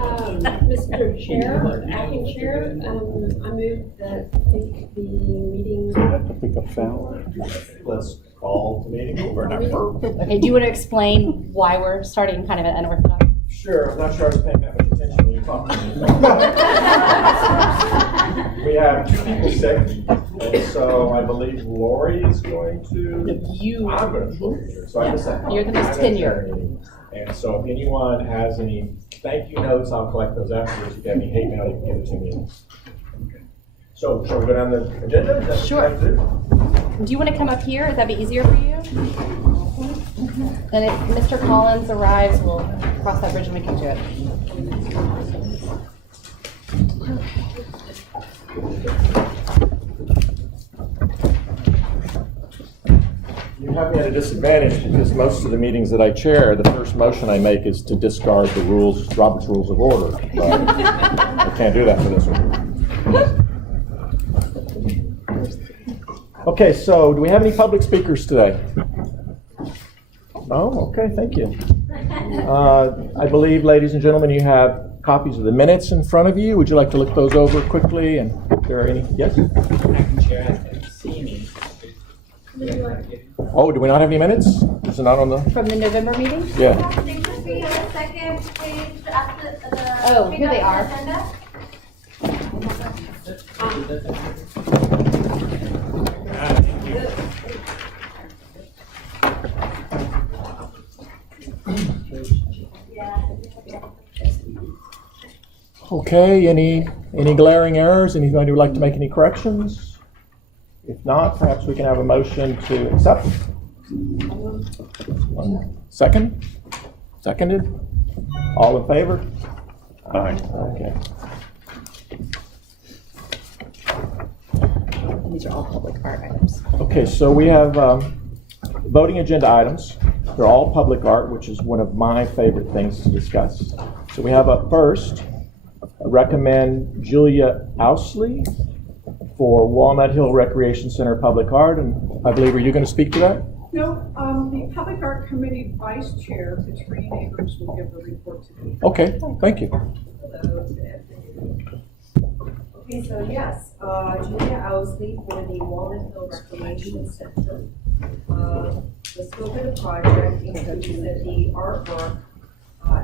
Mr. Chair, Acting Chair, I move that the meeting. Pick up sound. Let's call the meeting over. Okay, do you want to explain why we're starting kind of at unorthodox? Sure, I'm not sure I was paying that much attention when you talked to me. We have two people sick, and so I believe Lori is going to. I'm going to shorten here, so I just said. You're the most tenured. And so if anyone has any thank you notes, I'll collect those afterwards. If you have any hate mail, you can give it to me. Okay. So shall we go down the agenda? Is that what Sure. you like to do? Do you want to come up here? Would that be easier for you? Then if Mr. Collins arrives, we'll cross that bridge when we come to it. You have me at a disadvantage because most of the meetings that I chair, the first motion I make is to discard the rules, Robert's Rules of Order. But I can't do that for this one. Okay, so do we have any public speakers today? Oh, okay, thank you. I believe, ladies and gentlemen, you have copies of the minutes in front of you. Would you like to look those over quickly? And if there are any, yes? Acting Chair, I can see me. Oh, do we not have any minutes? Is it not on the? From the November meeting? Yeah. There should be a second page after the. Oh, here they are. Agenda. Okay, any glaring errors? Anybody would like to make any corrections? If not, perhaps we can have a motion to accept. One second? Seconded? All in favor? Aye. Okay. These are all public art items. Okay, so we have voting agenda items. They're all public art, which is one of my favorite things to discuss. So we have up first, recommend Julia Ousley for Walnut Hill Recreation Center Public Art, and I believe, are you going to speak to that? No, the Public Art Committee Vice Chair, Katrina Abrams, will give the report today. Okay, thank you. Hello, good afternoon. Okay, so yes, Julia Ousley for the Walnut Hill Recreation Center. The scope of the project includes that the artwork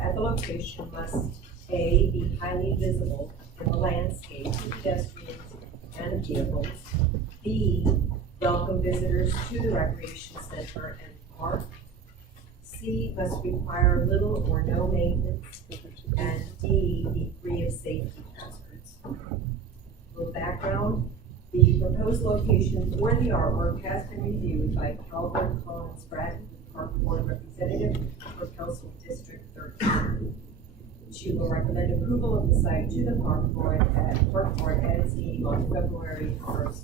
at the location must A, be highly visible in the landscape to pedestrians and vehicles. B, welcome visitors to the recreation center and park. C, must require little or no maintenance. And D, be free of safety hazards. For background, the proposed location for the artwork has been reviewed by Calvin Collins Bratton, Park Board Representative for Council District 13. She will recommend approval of the site to the Park Board at its meeting on February 1st,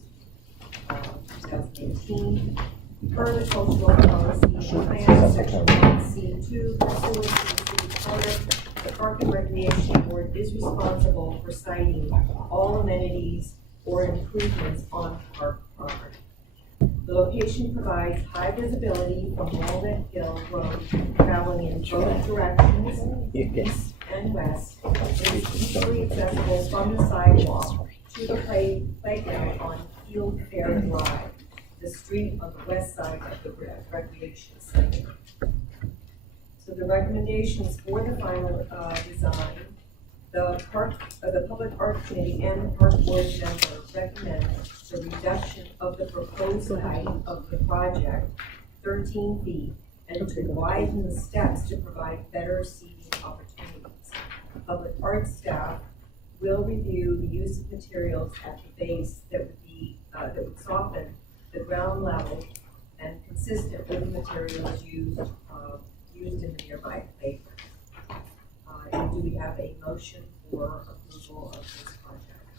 2018. Per the cultural policy plan, section 1C2, pursuant to the city charter, the Park and Recreation Board is responsible for citing all amenities or improvements on park property. The location provides high visibility from Walnut Hill Road, traveling in both directions, east and west. It is easily accessible from the sidewalk to the playground on Field Fair Drive, the street on the west side of the recreation center. So the recommendations for the final design, the Public Art Committee and the Park Board member recommend the reduction of the proposed height of the project 13 feet and to widen the steps to provide better seating opportunities. Public art staff will review the use of materials at the base that would soften the ground level and consistent with the materials used in the nearby playground. And do we have a motion for approval of this project?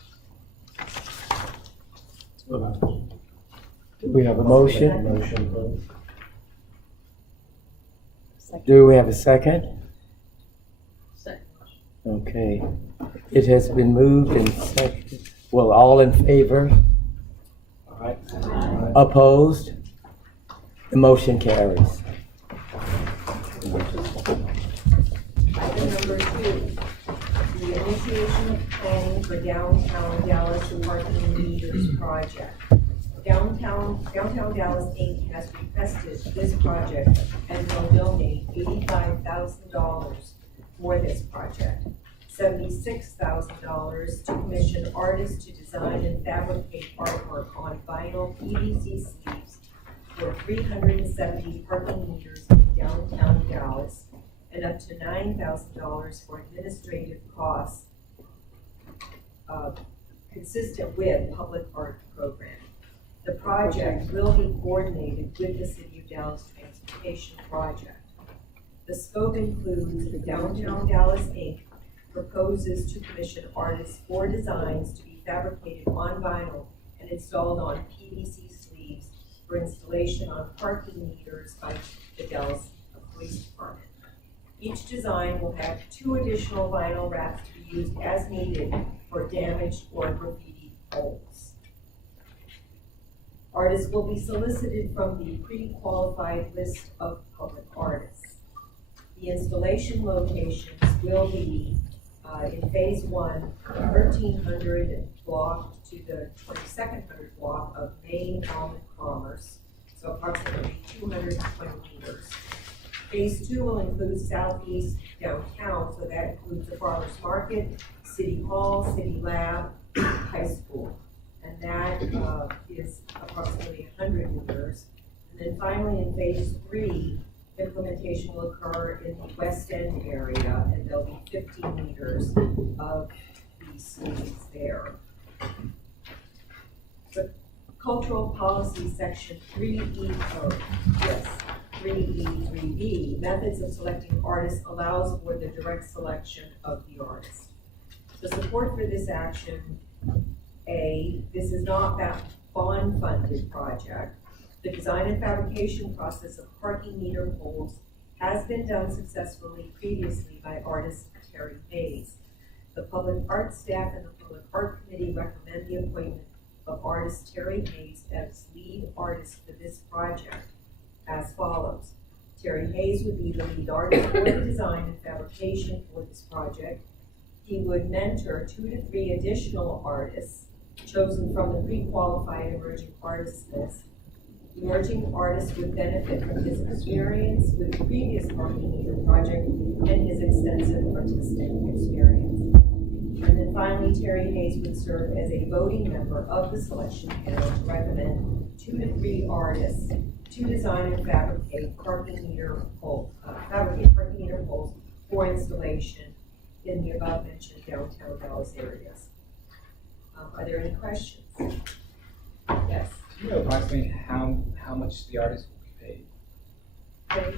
Do we have a motion? Motion. Do we have a second? Okay. It has been moved and seconded. Well, all in favor? Aye. Opposed? The motion carries. Item number 2, the initiation of planning for downtown Dallas parking meters project. Downtown Dallas Inc. has requested this project and will donate $85,000 for this project. $76,000 to commission artists to design and fabricate artwork on vinyl PVC sleeves for 370 parking meters in downtown Dallas, and up to $9,000 for administrative costs consistent with public art program. The project will be coordinated with the City of Dallas Transportation Project. The scope includes Downtown Dallas Inc. proposes to commission artists for designs to be fabricated on vinyl and installed on PVC sleeves for installation on parking meters by the Dallas Police Department. Each design will have 2 additional vinyl wraps to be used as needed for damaged or graffiti poles. Artists will be solicited from the pre-qualified list of public artists. The installation locations will be in phase 1, 1300 block to the 2200 block of Main Almond Commerce, so approximately 220 meters. Phase 2 will include southeast downtown, so that includes the farmers market, city hall, city lab, high school. And that is approximately 100 meters. And then finally in phase 3, implementation will occur in the West End area, and there'll be 15 meters of these sleeves there. The cultural policy section 3E code, yes, 3E, 3B, methods of selecting artists allows for the direct selection of the artist. The support for this action, this is not that bond-funded project. The design and fabrication process of parking meter poles has been done successfully previously by artist Terry Hayes. The Public Art staff and the Public Art Committee recommend the appointment of artist Terry Hayes as lead artist for this project as follows. Terry Hayes would be the lead artist for the design and fabrication for this project. He would mentor 2 to 3 additional artists chosen from the pre-qualified emerging artists list. Emerging artists would benefit from his experience with the previous parking meter project and his extensive artistic experience. And then finally, Terry Hayes would serve as a voting member of the selection panel to recommend 2 to 3 artists to design and fabricate parking meter poles for installation in the above mentioned downtown Dallas areas. Are there any questions? Yes. Do you know approximately how much the artist will be paid? Okay.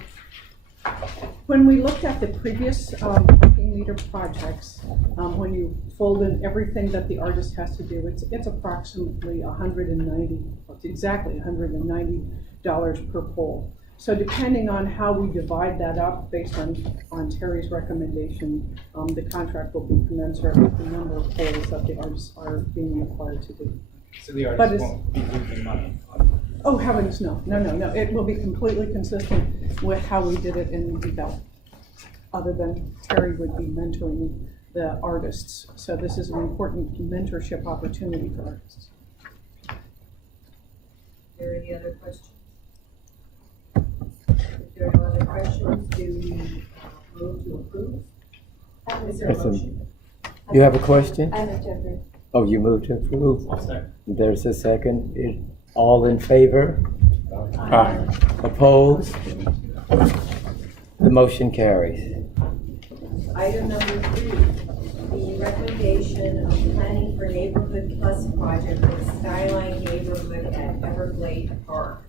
When we looked at the previous parking meter projects, when you fold in everything that the artist has to do, it's approximately exactly $190 per pole. So depending on how we divide that up based on Terry's recommendation, the contract will be commensurate with the number of poles that the artists are being required to do. So the But artist it's- won't be losing money. Oh heavens, no. It will be completely consistent with how we did it in Bell. Other than Terry would be mentoring the artists. So this is an important mentorship opportunity for artists. Are there any other questions? If there are no other questions, do we move to approve? Is there a motion? You have a question? I move to approve. Oh, you move to approve? I'll second. There's a second. All in favor? Aye. Opposed? The motion carries. Item number 3, the recommendation of planning for Neighborhood Plus project for the Skyline neighborhood at Everglade Park.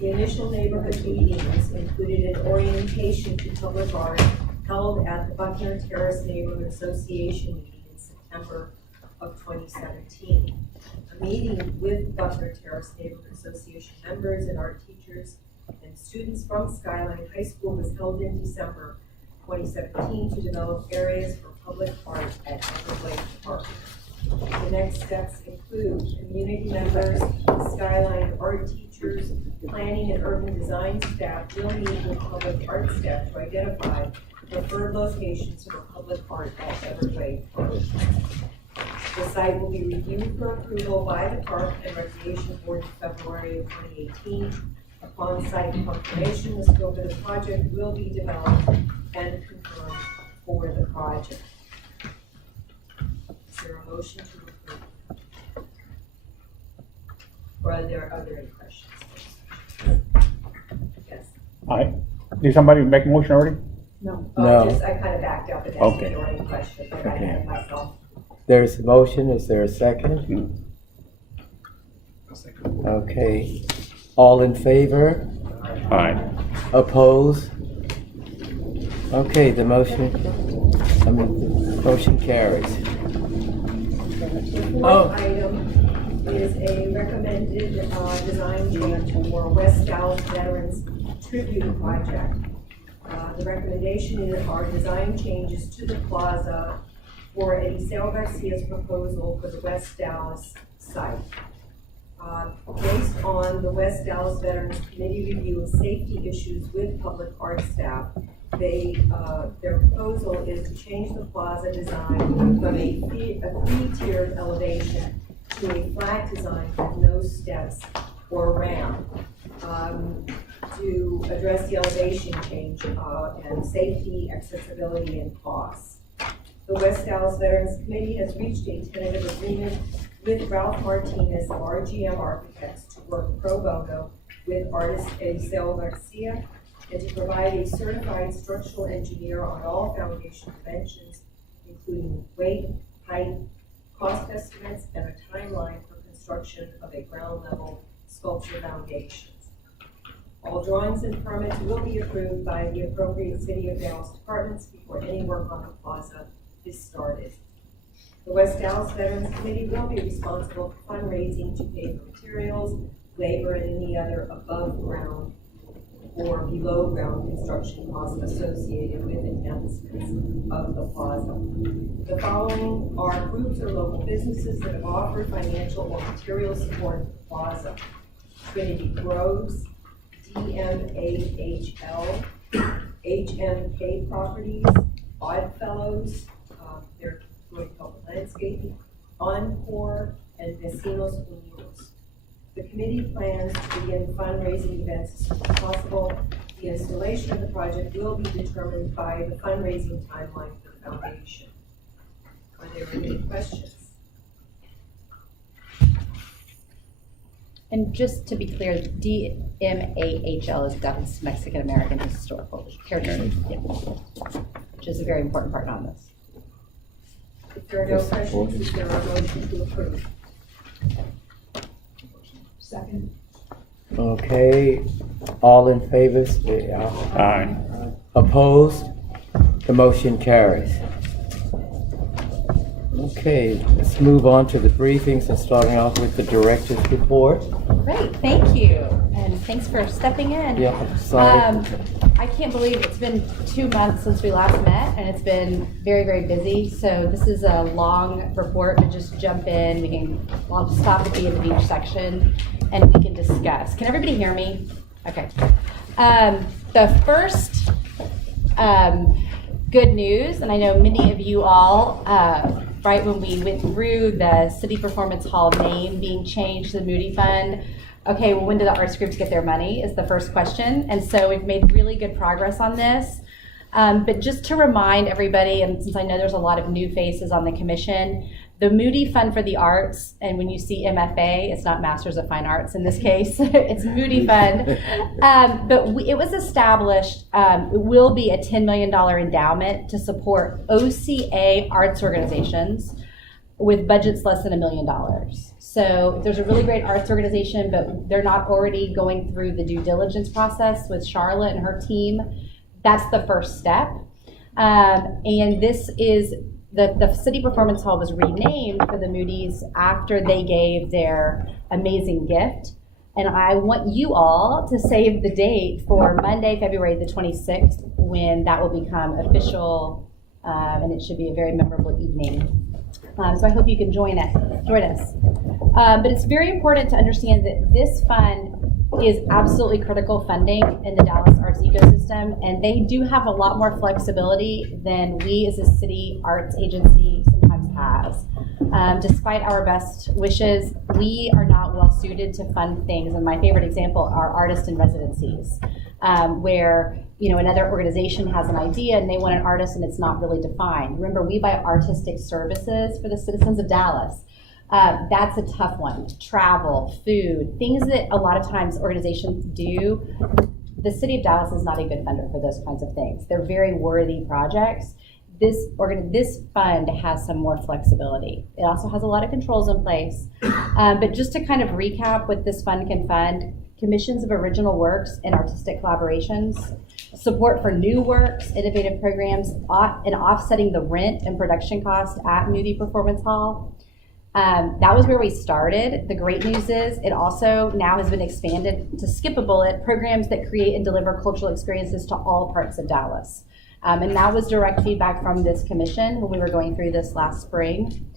The initial neighborhood meetings included an orientation to public art held at the Buckner Terrace Neighborhood Association meeting in September of 2017. A meeting with Buckner Terrace Neighborhood Association members and art teachers and students from Skyline High School was held in December 2017 to develop areas for public art at Everglade Park. The next steps include community members, Skyline art teachers, planning and urban design staff will meet with public art staff to identify preferred preferred locations for public art at Everglade Park. The site will be reviewed for approval by the Park and Recreation Board in February of 2018. Upon site confirmation, the scope of the project will be developed and confirmed for the project. Is there a motion to approve? Or are there any questions? Yes. Aye. Did somebody make a motion already? No. No. I kind of backed up and asked Okay. if there were any questions, but I had myself. There's a motion, is there a second? I'll second. Okay, all in favor? Aye. Opposed? Okay, the motion carries. The Oh. fourth item is a recommended design change for West Dallas Veterans Tribute Project. The recommendation is our design changes to the plaza for Eliseo Garcia's proposal for the West Dallas site. Based on the West Dallas Veterans Committee review of safety issues with public art staff, their proposal is to change the plaza design from a three-tiered elevation to a flat design with no steps or ramp, to address the elevation change and safety, accessibility, and costs. The West Dallas Veterans Committee has reached a tentative agreement with Ralph Martinez of RGM Architects to work pro bono with artist Eliseo Garcia and to provide a certified structural engineer on all foundation dimensions, including weight, height, cost estimates, and a timeline for construction of a ground level sculpture foundations. All drawings and permits will be approved by the appropriate City of Dallas departments before any work on the plaza is started. The West Dallas Veterans Committee will be responsible for fundraising to pay for materials, labor, and any other above ground or below ground construction costs associated with enhancements of the plaza. The following are groups or local businesses that have offered financial or material support for the plaza: Trinity Groves, DMAHL, HMK Properties, Oddfellows, they're doing public landscaping, Encore, and Vecinos Unidos. The committee plans to begin fundraising events as soon as possible. The installation of the project will be determined by the fundraising timeline for the foundation. Are there any questions? And just to be clear, DMAHL is Dallas Mexican American Historical Heritage, yeah, which is a very important part on this. If there are no questions, is there a motion to approve? Second. Okay, all in favor, say aye. Aye. Opposed? The motion carries. Okay, let's move on to the briefings and starting off with the director's report. Great, thank you, and thanks for stepping in. Yeah, sorry. I can't believe it's been 2 months since we last met, and it's been very, very busy. So this is a long report, but just jump in. I'll stop at the end of each section, and we can discuss. Can everybody hear me? Okay. The first good news, and I know many of you all, right when we went through the City Performance Hall name being changed to the Moody Fund, okay, well, when do the arts groups get their money is the first question. And so we've made really good progress on this. But just to remind everybody, and since I know there's a lot of new faces on the commission, the Moody Fund for the Arts, and when you see MFA, it's not Masters of Fine Arts in this case, it's Moody Fund. It was established, it will be a $10 million endowment to support OCA arts organizations with budgets less than $1 million. So there's a really great arts organization, but they're not already going through the due diligence process with Charlotte and her team. That's the first step. And this is, the City Performance Hall was renamed for the Moody's after they gave their amazing gift. And I want you all to save the date for Monday, February the 26th, when that will become official, and it should be a very memorable evening. So I hope you can join us. But it's very important to understand that this fund is absolutely critical funding in the Dallas arts ecosystem, and they do have a lot more flexibility than we as a city arts agency sometimes has. Despite our best wishes, we are not well suited to fund things, and my favorite example are artist in residencies, where another organization has an idea and they want an artist and it's not really defined. Remember, we buy artistic services for the citizens of Dallas. That's a tough one. Travel, food, things that a lot of times organizations do. The city of Dallas is not a good funder for those kinds of things. They're very worthy projects. This fund has some more flexibility. It also has a lot of controls in place. But just to kind of recap what this fund can fund: commissions of original works and artistic collaborations, support for new works, innovative programs, and offsetting the rent and production costs at Moody Performance Hall. That was where we started. The great news is it also now has been expanded to skip a bullet, programs that create and deliver cultural experiences to all parts of Dallas. And that was direct feedback from this commission when we were going through this last spring.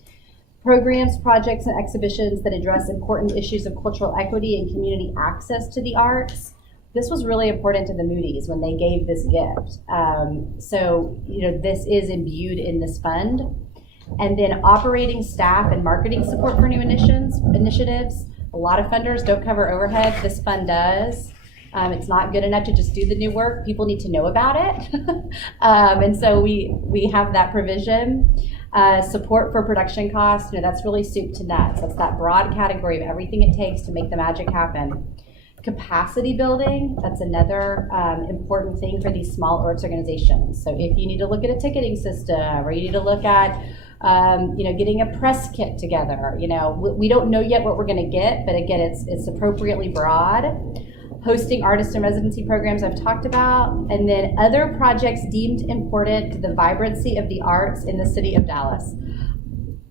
Programs, projects, and exhibitions that address important issues of cultural equity and community access to the arts. This was really important to the Moody's when they gave this gift. This is imbued in this fund. And then operating staff and marketing support for new initiatives. A lot of funders don't cover overhead. This fund does. It's not good enough to just do the new work. People need to know about it. And so we have that provision. Support for production costs. That's really soup to nuts. That's that broad category of everything it takes to make the magic happen. Capacity building, that's another important thing for these small arts organizations. So if you need to look at a ticketing system, or you need to look at getting a press kit together, we don't know yet what we're going to get, but again, it's appropriately broad. Hosting artist and residency programs I've talked about, and then other projects deemed important to the vibrancy of the arts in the city of Dallas.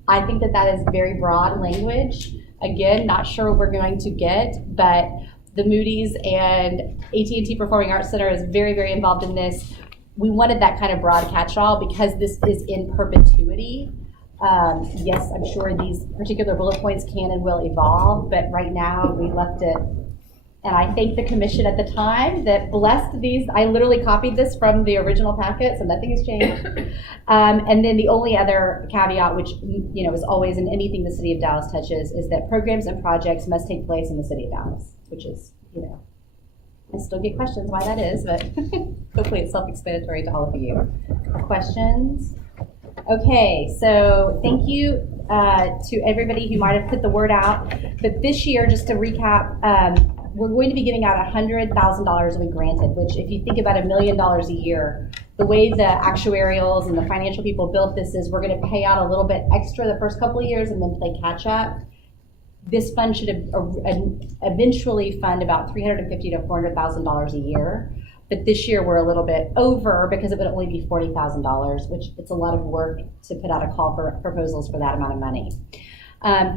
I think that is very broad language. Again, not sure what we're going to get, but the Moody's and AT&T Performing Arts Center is very, very involved in this. We wanted that kind of broad catch-all because this is in perpetuity. Yes, I'm sure these particular bullet points can and will evolve, but right now we left it. And I thank the commission at the time that blessed these. I literally copied this from the original packet, so nothing has changed. And then the only other caveat, which is always in anything the city of Dallas touches, is that programs and projects must take place in the city of Dallas, which is, I still get questions why that is, but hopefully it's self-explanatory to all of you. Questions? Okay, so thank you to everybody who might have put the word out. But this year, just to recap, we're going to be giving out $100,000 to be granted, which if you think about $1 million a year, the way the actuarials and the financial people built this is we're going to pay out a little bit extra the first couple of years and then play catch up. This fund should eventually fund about $350,000 to $400,000 a year. But this year we're a little bit over because it would only be $40,000, which it's a lot of work to put out a call for proposals for that amount of money.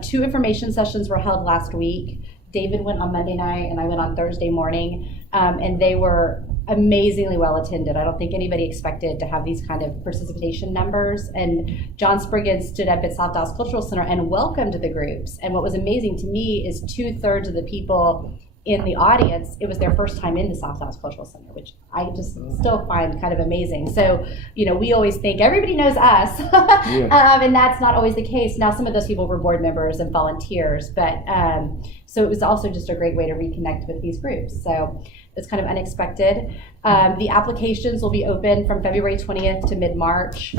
2 information sessions were held last week. David went on Monday night and I went on Thursday morning, and they were amazingly well attended. I don't think anybody expected to have these kind of participation numbers. And John Spriggins stood up at South Dallas Cultural Center and welcomed the groups. And what was amazing to me is 2/3 of the people in the audience, it was their first time in the South Dallas Cultural Center, which I just still find kind of amazing. So, we always think everybody knows us, and that's not always the case. Now, some of those people were board members and volunteers, but so it was also just a great way to reconnect with these groups. So it's kind of unexpected. The applications will be open from February 20th to mid-March.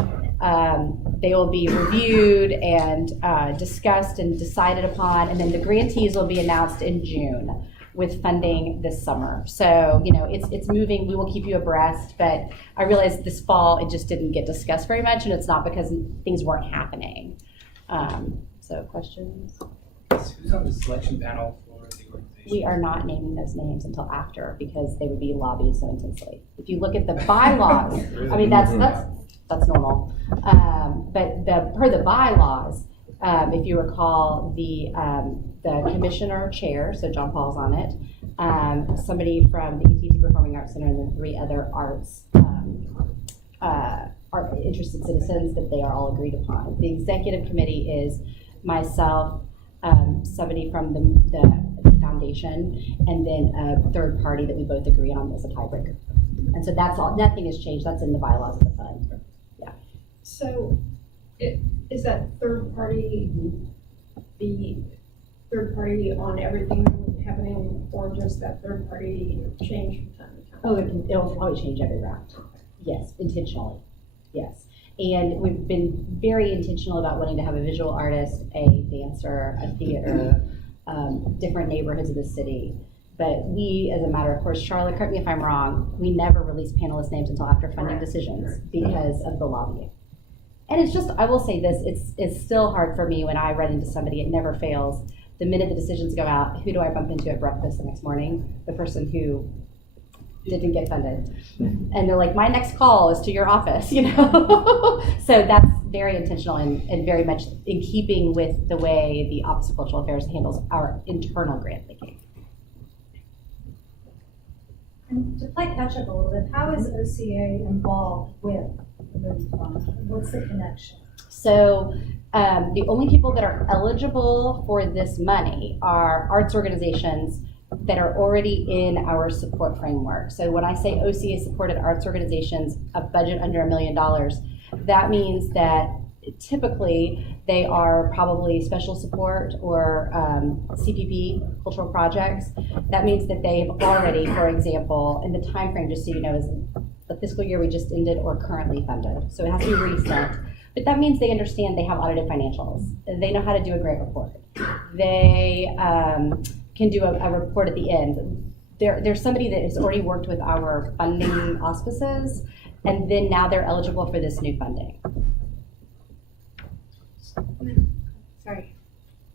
They will be reviewed and discussed and decided upon, and then the grantees will be announced in June, with funding this summer. So, it's moving. We will keep you abreast, but I realized this fall it just didn't get discussed very much, and it's not because things weren't happening. So questions? Who's on the selection panel for the organization? We are not naming those names until after because they would be lobbied so intensely. If you look at the bylaws, I mean, that's normal. But per the bylaws, if you recall, the commissioner chair, so John Paul's on it, somebody from the AT&T Performing Arts Center, and then 3 other arts interested citizens that they are all agreed upon. The executive committee is myself, somebody from the foundation, and then a third party that we both agree on as a tiebreaker. And so that's all, nothing has changed, that's in the bylaws of the fund. So, is that third party, the third party on everything happening, or just that third party change from time to time? Oh, it'll probably change every round. Yes, intentionally, yes. And we've been very intentional about wanting to have a visual artist, a dancer, a theater, different neighborhoods of the city. But we, as a matter of course, Charlotte, correct me if I'm wrong, we never release panelist names until after funding decisions because of the lobbying. And it's just, I will say this, it's still hard for me when I run into somebody, it never fails. The minute the decisions go out, who do I bump into at breakfast the next morning? The person who didn't get funded. And they're like, my next call is to your office, you know? So that's very intentional and very much in keeping with the way the Office of Cultural Affairs handles our internal grant making. And to play catch up a little bit, how is OCA involved with the movie fund? What's the connection? So the only people that are eligible for this money are arts organizations that are already in our support framework. So when I say OCA supported arts organizations, a budget under $1 million, that means that typically they are probably special support or CPP, cultural projects. That means that they've already, for example, in the time frame, just so you know, is the fiscal year we just ended or currently funded. So it has to be recent. But that means they understand they have audited financials. They know how to do a grant report. They can do a report at the end. There's somebody that has already worked with our funding auspices, and then now they're eligible for this new funding. Sorry.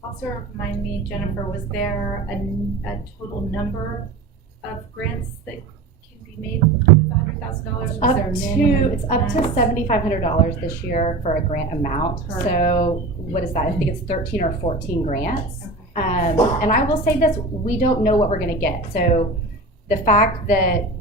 Also remind me, Jennifer, was there a total number of grants that can be made with $100,000? It's up to $7,500 this year for a grant amount. So what is that? I think it's 13 or 14 grants. Okay. And I will say this, we don't know what we're going to get. So the fact that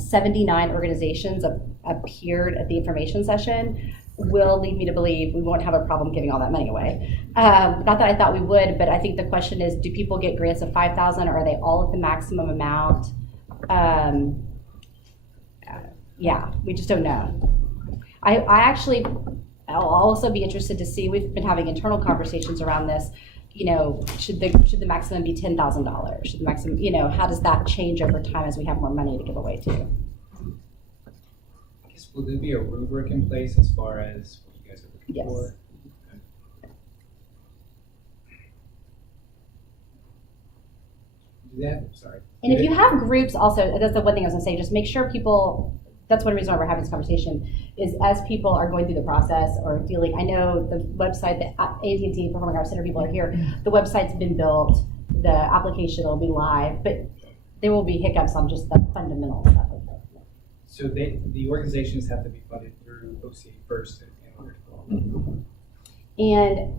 79 organizations appeared at the information session will lead me to believe we won't have a problem giving all that money away. Not that I thought we would, but I think the question is, do people get grants of $5,000 or are they all at the maximum amount? Yeah, we just don't know. I'll also be interested to see, we've been having internal conversations around this, you know, should the maximum be $10,000? Should the maximum, you know, how does that change over time as we have more money to give away too? I guess, will there be a rubric in place as far as what you guys are looking Yes. for? Do that, sorry. And if you have groups also, that's the one thing I was gonna say, just make sure people, that's one reason why we're having this conversation, is as people are going through the process or dealing, I know the website, the AT&T Performing Arts Center people are here, the website's been built, the application will be live, but there will be hiccups on just the fundamental stuff. So the organizations have to be funded through OCA first in order to go. And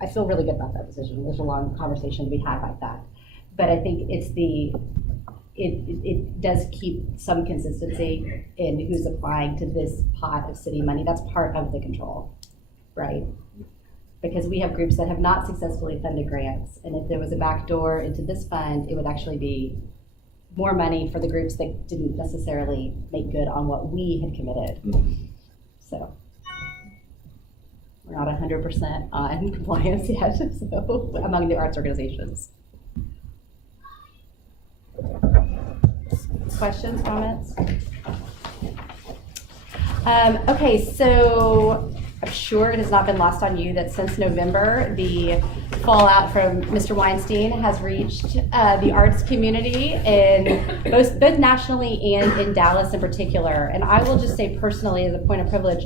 I feel really good about that decision. There's a long conversation to be had about that. But I think it's it does keep some consistency in who's applying to this pot of city money. That's part of the control, right? Because we have groups that have not successfully funded grants. And if there was a backdoor into this fund, it would actually be more money for the groups that didn't necessarily make good on what we had committed. So we're not 100% on compliance yet, so among the arts organizations. Questions, comments? Okay, so I'm sure it has not been lost on you that since November, the fallout from Mr. Weinstein has reached the arts community in both nationally and in Dallas in particular. And I will just say personally, as a point of privilege,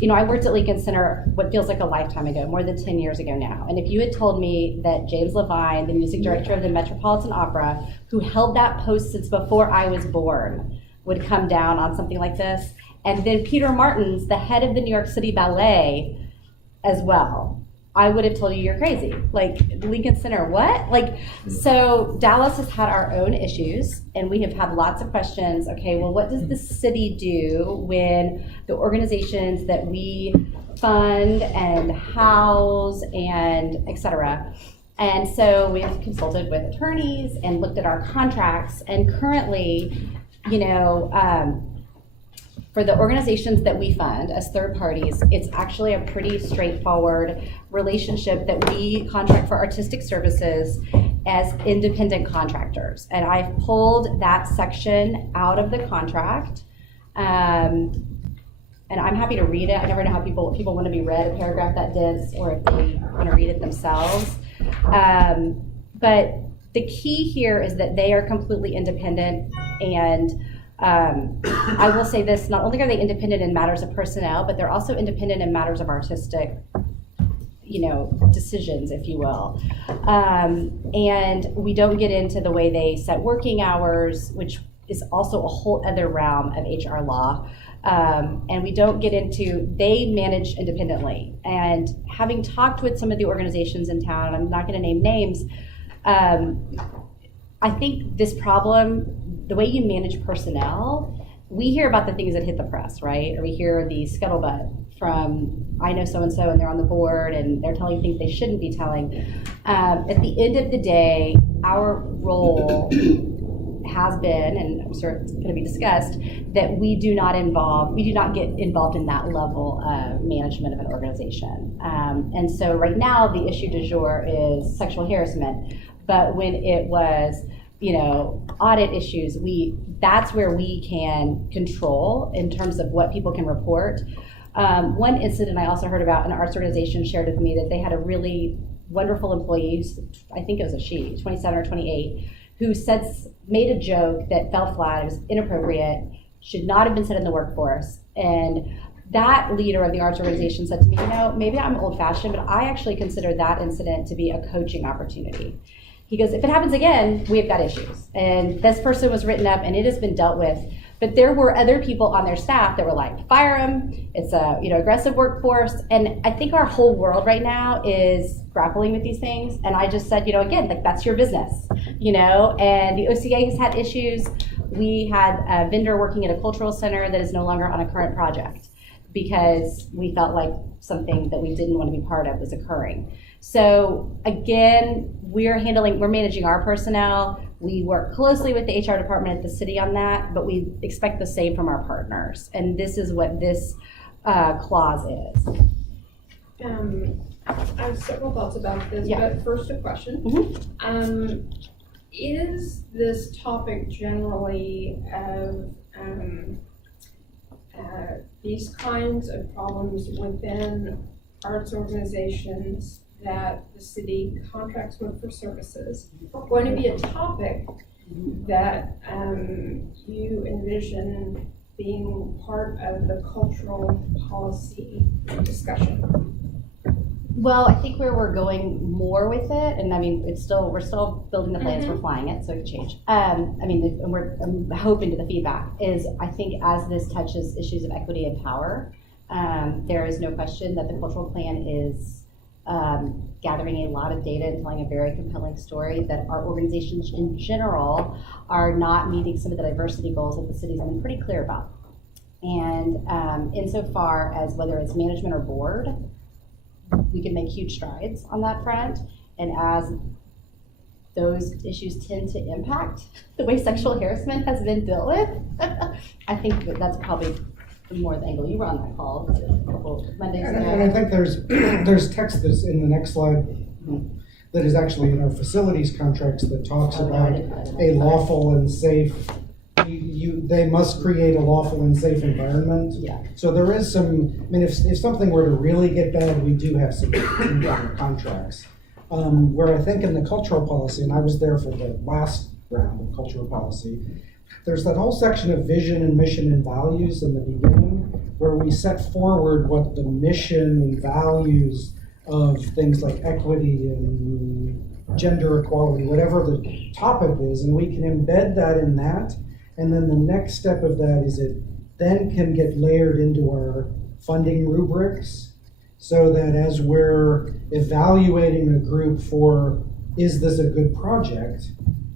you know, I worked at Lincoln Center what feels like a lifetime ago, more than 10 years ago now. And if you had told me that James Levine, the music director of the Metropolitan Opera, who held that post since before I was born, would come down on something like this, and then Peter Martins, the head of the New York City Ballet as well, I would have told you you're crazy. Like, Lincoln Center, what? Like, so Dallas has had our own issues, and we have had lots of questions. Okay, well, what does the city do when the organizations that we fund and house and et cetera And so we've consulted with attorneys and looked at our contracts, and currently, for the organizations that we fund as third parties, it's actually a pretty straightforward relationship that we contract for artistic services as independent contractors. And I've pulled that section out of the contract. And I'm happy to read it. I never know how people want to be read a paragraph that dense, or if they want to read it themselves. But the key here is that they are completely independent, and I will say this, not only are they independent in matters of personnel, but they're also independent in matters of artistic, decisions, if you will. And we don't get into the way they set working hours, which is also a whole other realm of HR law. And we don't get into, they manage independently. And having talked with some of the organizations in town, I'm not going to name names, I think this problem, the way you manage personnel, we hear about the things that hit the press, right? Or we hear the scuttlebutt from, I know so-and-so and they're on the board and they're telling things they shouldn't be telling. At the end of the day, our role has been, and I'm sure it's going to be discussed, that we do not get involved in that level of management of an organization. And so right now the issue du jour is sexual harassment, but when it was, audit issues, that's where we can control in terms of what people can report. One incident I also heard about, an arts organization shared with me that they had a really wonderful employee, I think it was a she, 27 or 28, who made a joke that fell flat, it was inappropriate, should not have been said in the workforce. And that leader of the arts organization said to me, maybe I'm old fashioned, but I actually consider that incident to be a coaching opportunity. He goes, if it happens again, we've got issues. And this person was written up and it has been dealt with. But there were other people on their staff that were like, fire him, it's a aggressive workforce. And I think our whole world right now is grappling with these things. And I just said, again, like that's your business, and the OCA has had issues. We had a vendor working at a cultural center that is no longer on a current project because we felt like something that we didn't want to be part of was occurring. So again, we're managing our personnel. We work closely with the HR department at the city on that, but we expect the same from our partners. And this is what this clause is. I have several thoughts about this, Yeah. but first a question. Mm-hmm. Is this topic generally of these kinds of problems within arts organizations that the city contracts with for services going to be a topic that you envision being part of the cultural policy discussion? Well, I think where we're going more with it, and I mean, we're still building the plans, we're flying it, so it could change. I'm hoping to the feedback is, I think as this touches issues of equity and power, there is no question that the cultural plan is gathering a lot of data and telling a very compelling story that our organizations in general are not meeting some of the diversity goals that the city's been pretty clear about. And insofar as whether it's management or board, we can make huge strides on that front. And as those issues tend to impact the way sexual harassment has been dealt with, I think that's probably more the angle. You were on that call a couple Mondays ago. And I think there's text that's in the next slide that is actually in our facilities contracts that talks about a lawful and safe. They must create a lawful and safe environment. Yeah. So there is some. I mean, if something were to really get bad, we do have some contracts. Where I think in the cultural policy, and I was there for the last round of cultural policy, there's that whole section of vision and mission and values in the beginning where we set forward what the mission and values of things like equity and gender equality, whatever the topic is, and we can embed that in that. And then the next step of that is it then can get layered into our funding rubrics so that as we're evaluating a group for, is this a good project,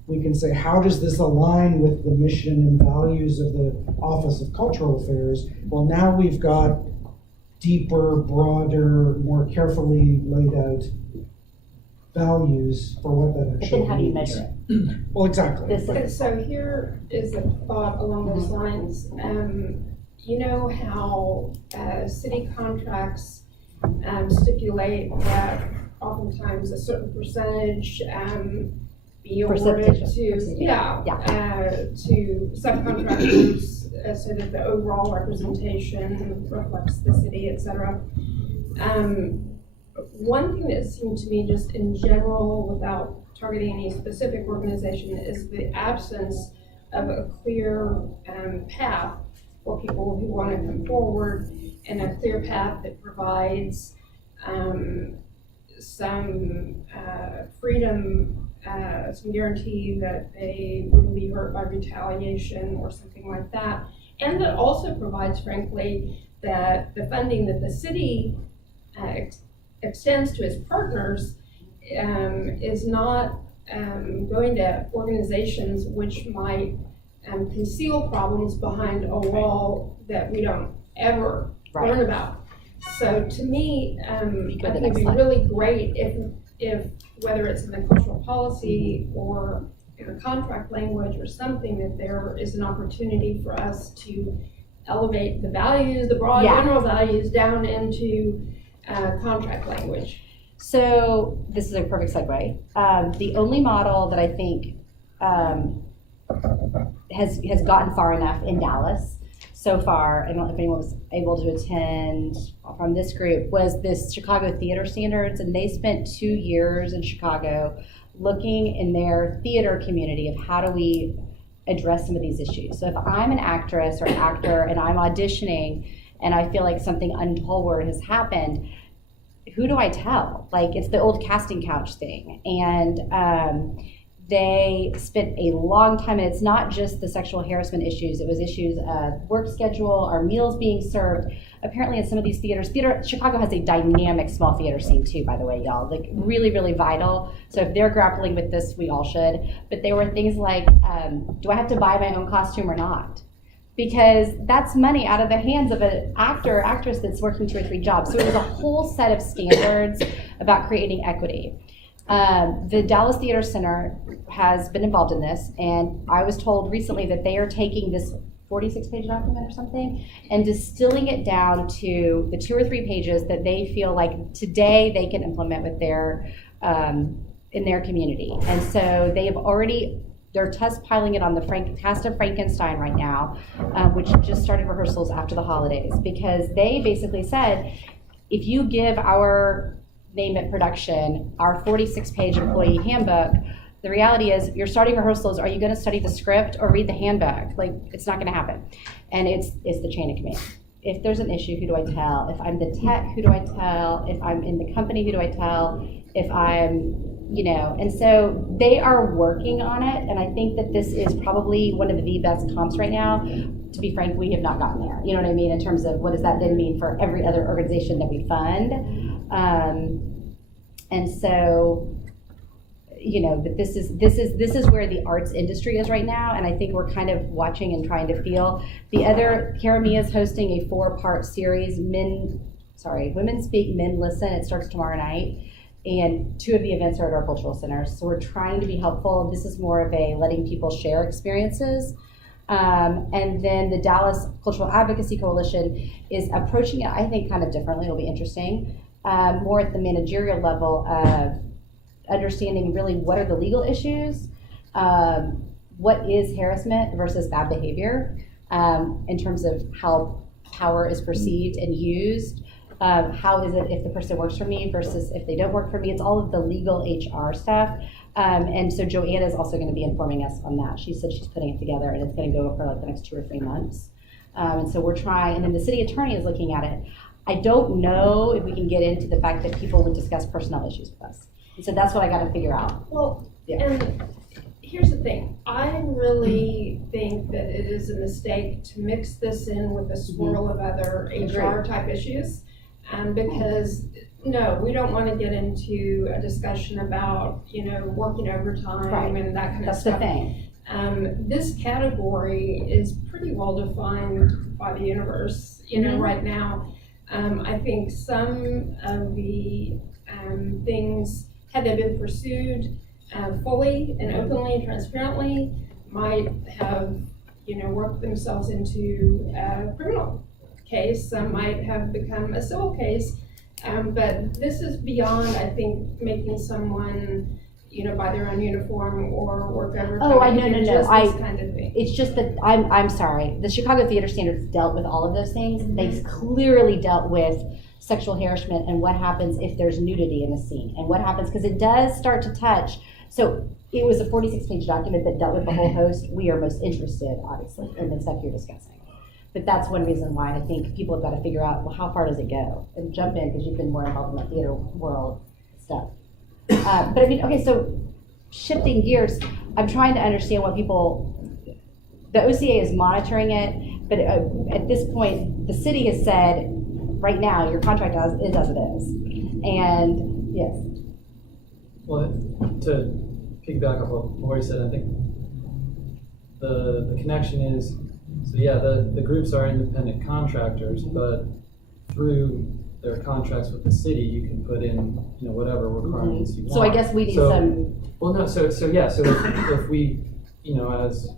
we can say, how does this align with the mission and values of the Office of Cultural Affairs? Well, now we've got deeper, broader, more carefully laid out values for what that But actually then how do you means. measure it? Well, exactly. This But- And so here is a thought along those lines. You know how city contracts stipulate that oftentimes a certain percentage be awarded Percentage, to, percentage, yeah, to subcontractors so that the overall representation reflects the city, et cetera. One thing that seemed to me just in general, without targeting any specific organization, is the absence of a clear path for people who want to come forward, and a clear path that provides some freedom, some guarantee that they wouldn't be hurt by retaliation or something like that. And that also provides, frankly, that the funding that the city extends to its partners is not going to organizations which might conceal problems behind a wall that we don't ever learn about. So to me, I think it'd be really great if whether it's in the cultural policy or in the contract language or something, that there is an opportunity for us to elevate the values, the broad general values, down into contract language. So this is a perfect segue. The only model that I think has gotten far enough in Dallas so far, I don't know if anyone was able to attend from this group, was this Chicago Theater Standards, and they spent 2 years in Chicago looking in their theater community of how do we address some of these issues. So if I'm an actress or an actor and I'm auditioning and I feel like something untoward has happened, who do I tell? Like, it's the old casting couch thing. And they spent a long time, and it's not just the sexual harassment issues, it was issues of work schedule, our meals being served. Apparently in some of these theaters, Chicago has a dynamic small theater scene too, by the way, y'all, like really, really vital. So if they're grappling with this, we all should. But there were things like, do I have to buy my own costume or not? Because that's money out of the hands of an actor or actress that's working 2 or 3 jobs. So it was a whole set of standards about creating equity. The Dallas Theater Center has been involved in this, and I was told recently that they are taking this 46-page document or something and distilling it down to the 2 or 3 pages that they feel like today they can implement with their in their community. And so they have already, they're test piling it on the cast of Frankenstein right now, which just started rehearsals after the holidays, because they basically said, if you give our Name It production our 46-page employee handbook, the reality is you're starting rehearsals. Are you going to study the script or read the handbook? Like, it's not going to happen. And it's the chain of command. If there's an issue, who do I tell? If I'm the tech, who do I tell? If I'm in the company, who do I tell? If I'm, and so they are working on it. And I think that this is probably one of the best comps right now. To be frank, we have not gotten there. You know what I mean? In terms of what does that then mean for every other organization that we fund? And so, but this is where the arts industry is right now, and I think we're kind of watching and trying to feel. The other, Karamia is hosting a 4-part series, Women Speak, Men Listen. It starts tomorrow night, and 2 of the events are at our cultural centers. So we're trying to be helpful. This is more of a letting people share experiences. And then the Dallas Cultural Advocacy Coalition is approaching it, I think, kind of differently. It'll be interesting. More at the managerial level of understanding really what are the legal issues, what is harassment versus bad behavior, in terms of how power is perceived and used, how is it if the person works for me versus if they don't work for me. It's all of the legal HR stuff. And so Joanna is also going to be informing us on that. She said she's putting it together, and it's going to go for like the next 2 or 3 months. And so we're trying, and then the city attorney is looking at it. I don't know if we can get into the fact that people would discuss personnel issues with us. And so that's what I got to figure out. Well, Yeah. and here's the thing. I really think that it is a mistake to mix this in with a swirl of other HR type issues. Because no, we don't want to get into a discussion about, working overtime and that kind of That's stuff. the thing. This category is pretty well defined by the universe, right now. I think some of the things had they been pursued fully and openly and transparently, might have, worked themselves into a criminal case. Some might have become a civil case. But this is beyond, I think, making someone, buy their own uniform or work overtime. Oh, I know, no, It's no, just this kind of thing. It's just that, I'm sorry, the Chicago Theater Standards dealt with all of those things. They clearly dealt with sexual harassment and what happens if there's nudity in a scene, and what happens, because it does start to touch. So it was a 46-page document that dealt with the whole host. We are most interested, obviously, in the stuff you're discussing. But that's one reason why I think people have got to figure out, well, how far does it go? And jump in, because you've been more involved in the theater world stuff. But I mean, okay, so shifting gears, I'm trying to understand what people, the OCA is monitoring it, but at this point, the city has said, right now, your contract is as it is. And, yes. Well, to piggyback off what Lori said, I think the connection is, so yeah, the groups are independent contractors, but through their contracts with the city, you can put in, whatever requirements you want. So I guess we need some. Well, no, so if we, as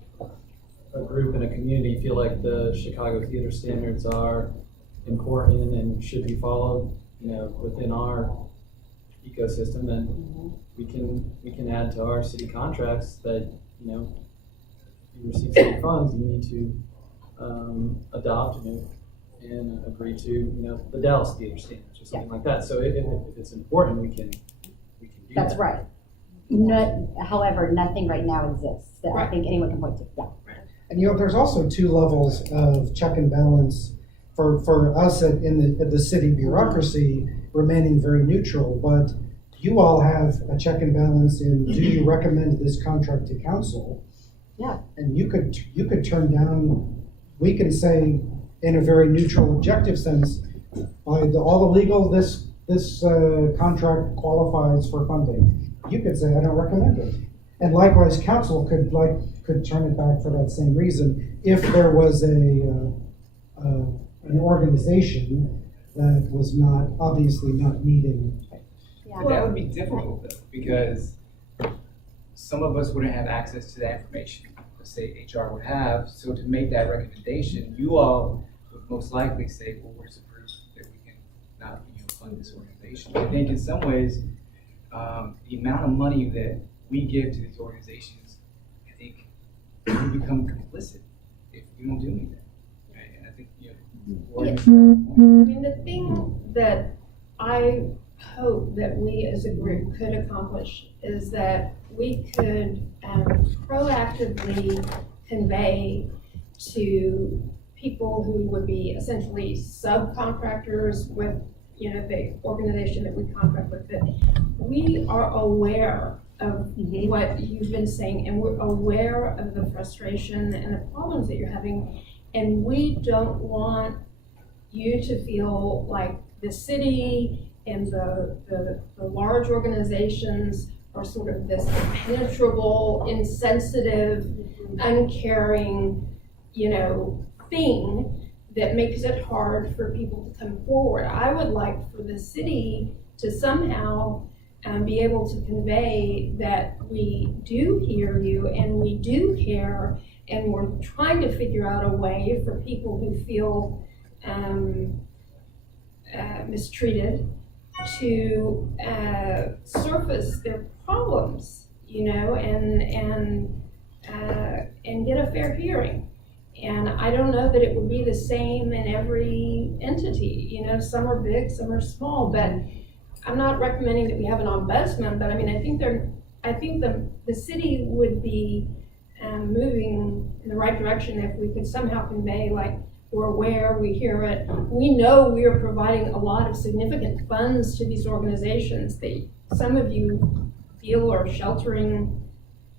a group and a community feel like the Chicago Theater Standards are important and should be followed, within our ecosystem, then we can add to our city contracts that, if you receive city funds, you need to adopt and agree to, the Dallas Theater Standards or something like that. So if it's important, we can do That's that. right. However, nothing right now exists that I think anyone can point to. Yeah. And there's also two levels of check and balance for us in the city bureaucracy remaining very neutral, but you all have a check and balance in, do you recommend this contract to council? Yeah. And you could turn down, we can say in a very neutral, objective sense, by all the legal, this contract qualifies for funding. You could say, I don't recommend it. And likewise, council could turn it back for that same reason if there was an organization that was obviously not meeting. But that would be difficult though, because some of us wouldn't have access to that information. Let's say HR would have, so to make that recommendation, you all would most likely say, well, where's the proof that we can not fund this organization? I think in some ways, the amount of money that we give to these organizations, I think we become complicit if we don't do anything. Right? And I think, I mean, the thing that I hope that we as a group could accomplish is that we could proactively convey to people who would be essentially subcontractors with the organization that we contract with, that we are aware of what you've been saying, and we're aware of the frustration and the problems that you're having, and we don't want you to feel like the city and the large organizations are sort of this impenetrable, insensitive, uncaring, thing that makes it hard for people to come forward. I would like for the city to somehow be able to convey that we do hear you and we do care, and we're trying to figure out a way for people who feel mistreated to surface their problems, and get a fair hearing. And I don't know that it would be the same in every entity. Some are big, some are small. But I'm not recommending that we have an ombudsman. But I mean, I think the city would be moving in the right direction if we could somehow convey, like, we're aware, we hear it. We know we are providing a lot of significant funds to these organizations that some of you feel are sheltering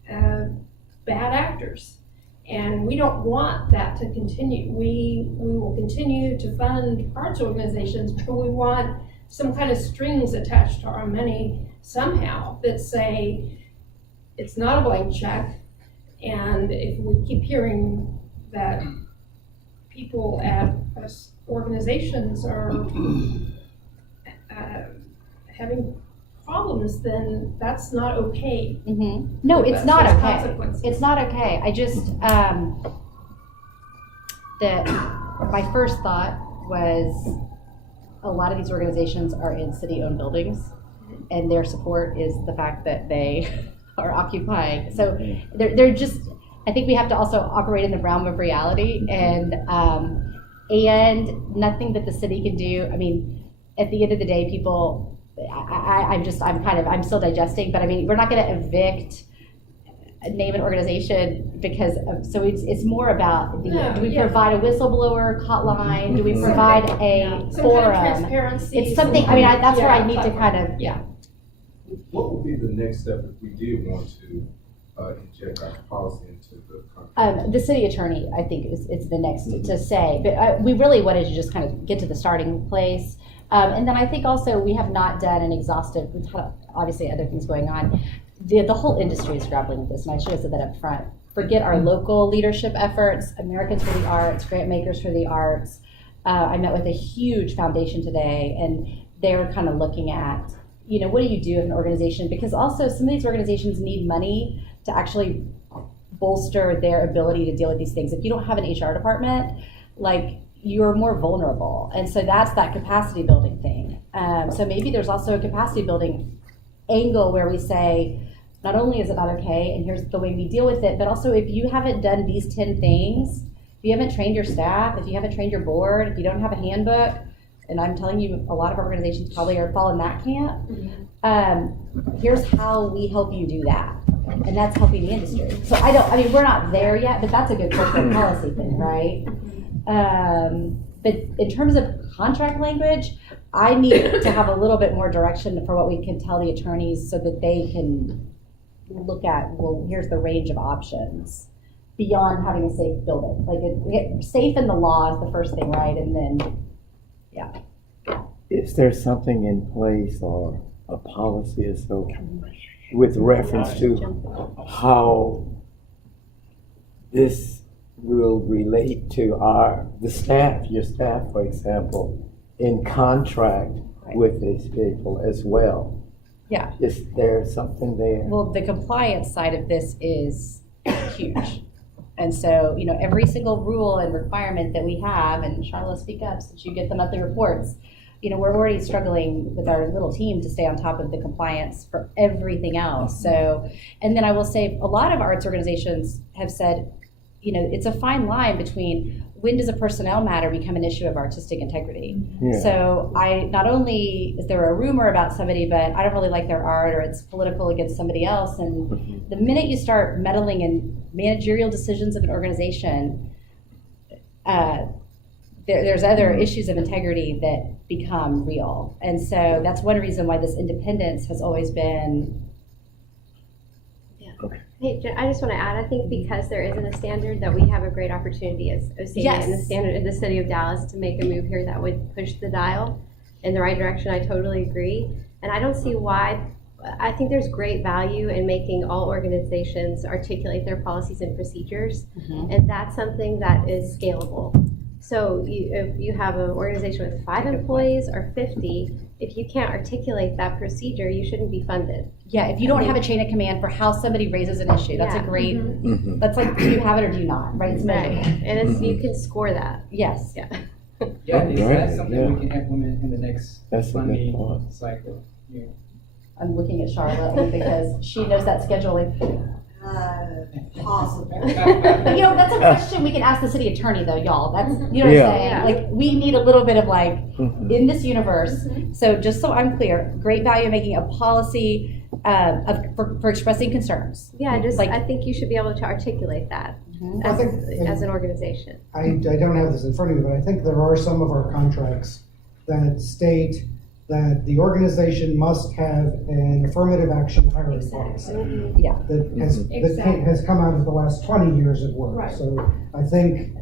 bad actors. And we don't want that to continue. We will continue to fund arts organizations, but we want some kind of strings attached to our money somehow that say it's not a blank check. And if we keep hearing that people at organizations are having problems, then that's not okay. No, it's not There's okay. consequences. It's not okay. I just, my first thought was a lot of these organizations are in city-owned buildings, and their support is the fact that they are occupying. So they're just, I think we have to also operate in the realm of reality, and nothing that the city can do. I mean, at the end of the day, people, I'm still digesting, but I mean, we're not going to evict, name an organization because of, so it's more about do we provide a whistleblower hotline? Do we provide a Some kind of forum? transparency. It's something, I mean, that's where I need to platform. kind of, What would be the next step if we did want to inject our policy into the contract? the city attorney, I think, is the next to say, but we really wanted to just kind of get to the starting place. And then I think also we have not done an exhaustive, we've had obviously other things going on. The whole industry is grappling with this, and I should have said that up front. Forget our local leadership efforts, Americans for the Arts, Grant Makers for the Arts. I met with a huge foundation today, and they're kind of looking at, what do you do if an organization, because also some of these organizations need money to actually bolster their ability to deal with these things. If you don't have an HR department, like, you're more vulnerable. And so that's that capacity building thing. So maybe there's also a capacity building angle where we say, not only is it not okay, and here's the way we deal with it, but also if you haven't done these 10 things, if you haven't trained your staff, if you haven't trained your board, if you don't have a handbook, and I'm telling you, a lot of organizations probably fall in that camp, here's how we help you do that. And that's helping the industry. So we're not there yet, but that's a good corporate policy thing, right? But in terms of contract language, I need to have a little bit more direction for what we can tell the attorneys so that they can look at, well, here's the range of options beyond having a safe building. Like, safe in the law is the first thing, right? And then, Is there something in place or a policy or so with reference to how this will relate to the staff, your staff, for example, in contract with these people as well? Yeah. Is there something there? Well, the compliance side of this is huge. And so, every single rule and requirement that we have, and Charlotte, speak up since you get the monthly reports, we're already struggling with our little team to stay on top of the compliance for everything else. So, and then I will say a lot of arts organizations have said, it's a fine line between when does a personnel matter become an issue of artistic integrity. Yeah. So not only is there a rumor about somebody, but I don't really like their art, or it's political against somebody else. And the minute you start meddling in managerial decisions of an organization, there's other issues of integrity that become real. And so that's one reason why this independence has always been. Hey, I just want to add, I think because there isn't a standard, that we have a great opportunity as OCA and the standard in the city of Dallas to make a move here that would push the dial in the right direction. I totally agree. And I don't see why. I think there's great value in making all organizations articulate their policies and procedures. And that's something that is scalable. So if you have an organization with 5 employees or 50, if you can't articulate that procedure, you shouldn't be funded. Yeah, if you don't have a chain of command for how somebody raises an issue, that's a great, that's like, do you have it or do you not, right? It's measurable. And you can score that. Yes. Yeah, is that something we can implement in the next That's a good funding point. cycle? Yeah. I'm looking at Charlotte because she knows that scheduling. Possible. But that's a question we can ask the city attorney though, y'all. That's, what I'm saying? Yeah. Like, we need a little bit of in this universe. So just so I'm clear, great value in making a policy for expressing concerns. Yeah, I think you should be able to articulate that as an organization. I don't have this in front of me, but I think there are some of our contracts that state that the organization must have an affirmative action hiring policy. Yeah. That has come out of the last 20 years of work. Right. So I think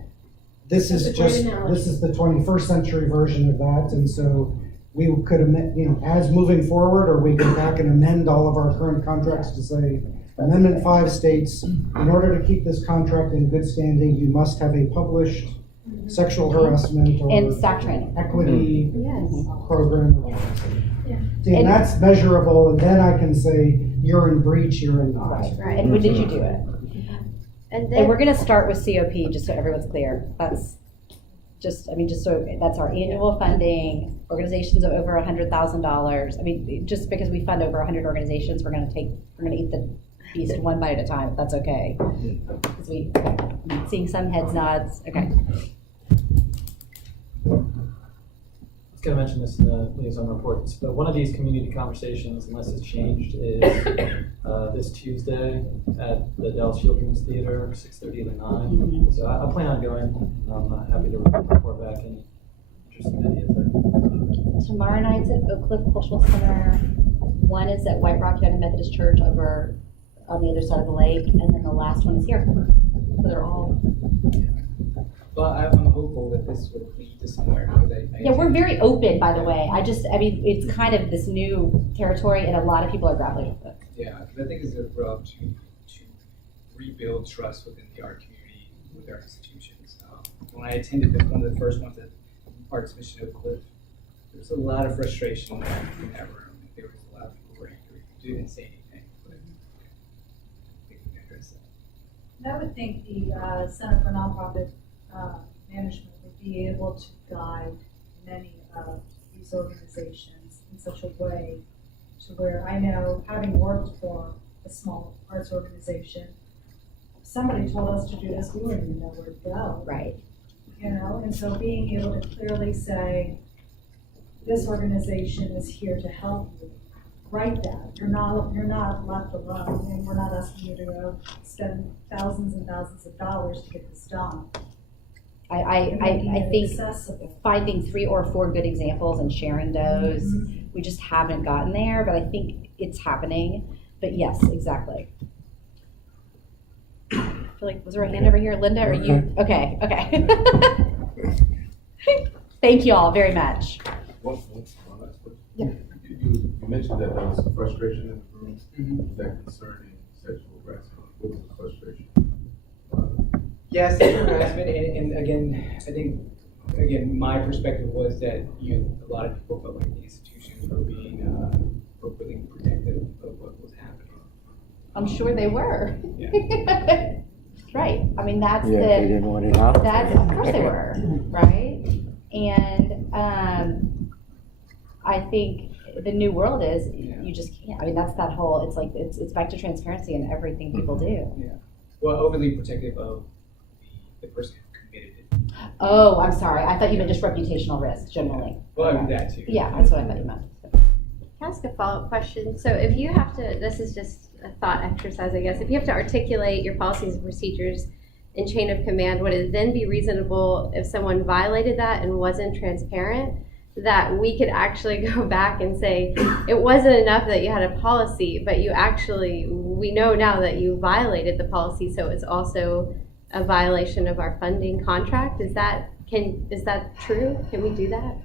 this That's is a great just, analogy. this is the 21st century version of that. And so we could amend, as moving forward, or we go back and amend all of our current contracts to say, Amendment 5 states, in order to keep this contract in good standing, you must have a published sexual harassment or And staff training. equity program. See, and that's measurable, and then I can say, you're in breach, you're in not. Right. And when did you do it? And And we're then, gonna start with COP, just so everyone's clear. That's just so, that's our annual funding, organizations of over $100,000. I mean, just because we fund over 100 organizations, we're gonna eat the beast one bite at a time, if that's okay. Because I'm seeing some heads nods, okay. I was gonna mention this in the liaison reports, but one of these community conversations, unless it's changed, is this Tuesday at the Dallas Children's Theater, 6:30 to 9. So I plan on going. I'm happy to report back any interesting ideas. Tomorrow night's at Oak Cliff Cultural Center. One is at White Rock United Methodist Church over on the other side of the lake, and then the last one is here. So they're all. Well, I'm hopeful that this would lead to somewhere, because I Yeah, we're very open, by the way. It's kind of this new territory, and a lot of people are grappling with it. Yeah, because I think it's a real opportunity to rebuild trust within the art community with our institutions. When I attended one of the first ones at Arts Mission Oak Cliff, there was a lot of frustration in that room. There was a lot of people who were angry who didn't say anything, but I think we can address that. And I would think the Center for Nonprofit Management would be able to guide many of these organizations in such a way to where I know, having worked for a small arts organization, if somebody told us to do this, we wouldn't even know where to go. Right. You know, and so being able to clearly say, this organization is here to help you. Write that. You're not left alone, and we're not asking you to go spend thousands and thousands of dollars to get this done. I think finding 3 or 4 good examples and sharing those, we just haven't gotten there, but I think it's happening. But yes, exactly. I feel like, was there a hand over here? Linda, are you? Okay. Thank you all very much. One last question. Yeah. You mentioned that there was some frustration in the room. Was that concerning sexual harassment? What was the frustration? Yes, sexual harassment, and again, I think, my perspective was that a lot of people felt like the institutions were being overly protective of what was happening. I'm sure they were. Yeah. Right. I mean, that's Yeah, they didn't want it out. That's, of course they were, right? And I think the new world is you just can't. I mean, that's that whole. It's like it's back to transparency in everything people do. Yeah. Well, overly protective of the person who committed it. Oh, I'm sorry. I thought you meant just reputational risk generally. Well, I mean that too. Yeah, that's what I thought you meant. can I ask a follow-up question? So if you have to, this is just a thought exercise, I guess. If you have to articulate your policies and procedures in chain of command, would it then be reasonable if someone violated that and wasn't transparent, that we could actually go back and say, it wasn't enough that you had a policy, but we know now that you violated the policy, so it's also a violation of our funding contract? Is that true? Can we do that?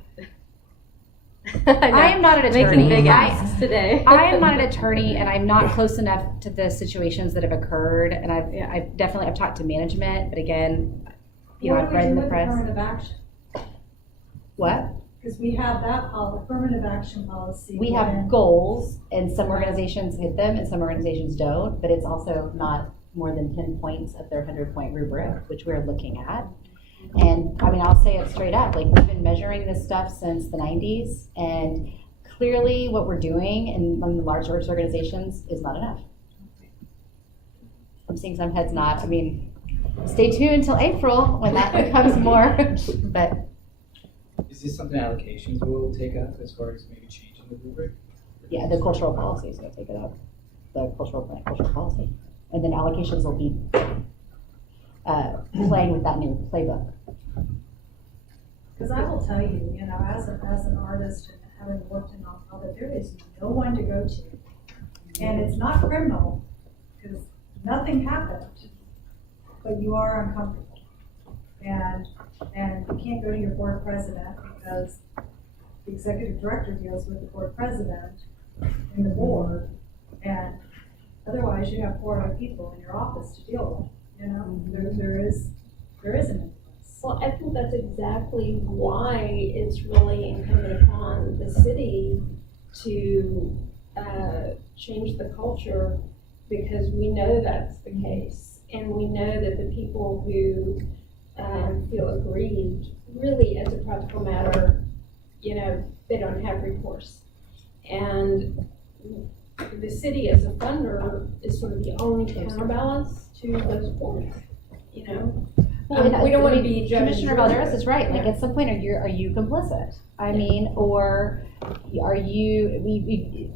I am not an attorney. Making big asks today. I am not an attorney, and I'm not close enough to the situations that have occurred. And I've talked to management, but again, I've read in the press. Affirmative action? What? Because we have that affirmative action policy. We have goals, and some organizations hit them, and some organizations don't. But it's also not more than 10 points of their 100-point rubric, which we're looking at. And I mean, I'll say it straight up, like we've been measuring this stuff since the 90s, and clearly what we're doing in the large arts organizations is not enough. I'm seeing some heads nod. I mean, stay tuned until April when that becomes more, but. Is this something allocations will take up as far as maybe changing the rubric? Yeah, the cultural policy is gonna take it up, the cultural policy. And then allocations will be playing with that new playbook. Because I will tell you, as an artist and having worked in nonprofit, there is no one to go to. And it's not criminal, because nothing happened, but you are uncomfortable. And you can't go to your board president because the executive director deals with the board president and the board, and otherwise you have 4 other people in your office to deal with. There is an. Well, I think that's exactly why it's really incumbent upon the city to change the culture, because we know that's the case. And we know that the people who feel aggrieved, really, as a practical matter, they don't have recourse. And the city as a funder is sort of the only counterbalance to those points, Well, we don't want to be judged. Commissioner Valderas is right. Like, at some point, are you complicit? I mean, or are you?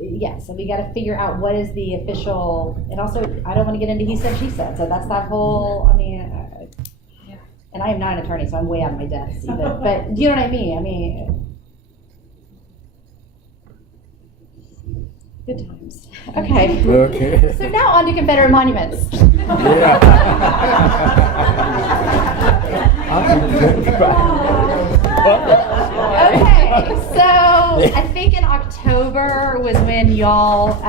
Yes, so we got to figure out what is the official. And also, I don't want to get into he said, she said. So that's that whole. I mean, and I am not an attorney, so I'm way out of my depth. But you know what I mean? I mean, good times. Okay. Okay. So now on to Confederate monuments. Okay, so I think in October was when y'all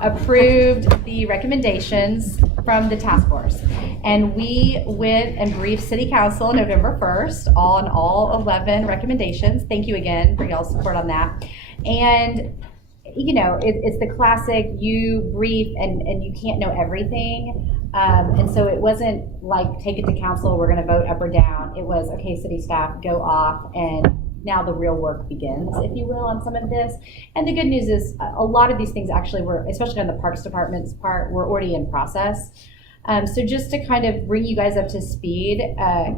approved the recommendations from the task force. And we went and briefed City Council on November 1st on all 11 recommendations. Thank you again for y'all's support on that. And it's the classic, you brief and you can't know everything. And so it wasn't like, take it to council, we're gonna vote up or down. It was, okay, city staff, go off, and now the real work begins, if you will, on some of this. And the good news is a lot of these things actually were, especially on the Parks Department's part, were already in process. So just to kind of bring you guys up to speed,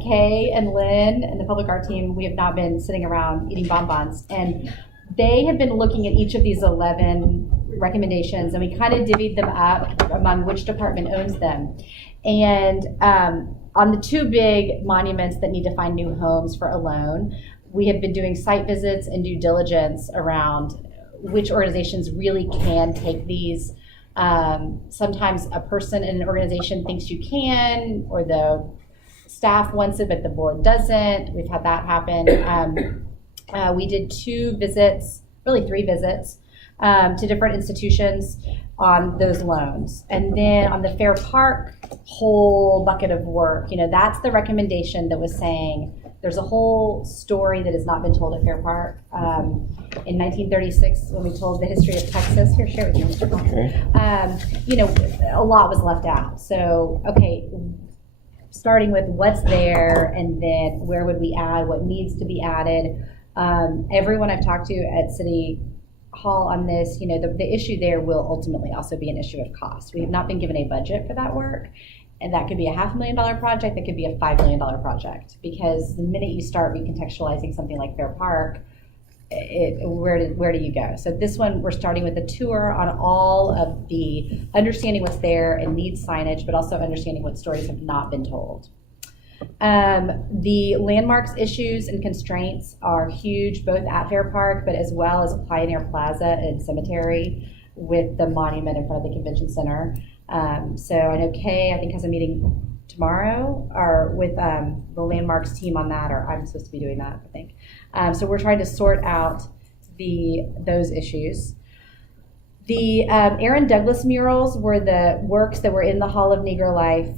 Kay and Lynn and the public art team, we have not been sitting around eating bonbons. And they have been looking at each of these 11 recommendations, and we kind of divvied them up among which department owns them. And on the two big monuments that need to find new homes for Alone, we have been doing site visits and due diligence around which organizations really can take these. Sometimes a person in an organization thinks you can, or the staff wants it, but the board doesn't. We've had that happen. We did 2 visits, really 3 visits, to different institutions on those loans. And then on the Fair Park whole bucket of work, that's the recommendation that was saying there's a whole story that has not been told at Fair Park. In 1936, when we told the history of Texas, here, share with you, Mr. Okay. A lot was left out. So, okay, starting with what's there, and then where would we add, what needs to be added. Everyone I've talked to at City Hall on this, the issue there will ultimately also be an issue of cost. We have not been given a budget for that work, and that could be a $500,000 project, that could be a $5 million project, because the minute you start recontextualizing something like Fair Park, where do you go? So this one, we're starting with a tour on all of the understanding what's there and needs signage, but also understanding what stories have not been told. The landmarks issues and constraints are huge, both at Fair Park, but as well as Pioneer Plaza and Cemetery with the monument in front of the convention center. So I know Kay, I think, has a meeting tomorrow or with the landmarks team on that, or I'm supposed to be doing that, I think. So we're trying to sort out those issues. The Aaron Douglas murals were the works that were in the Hall of Negro Life.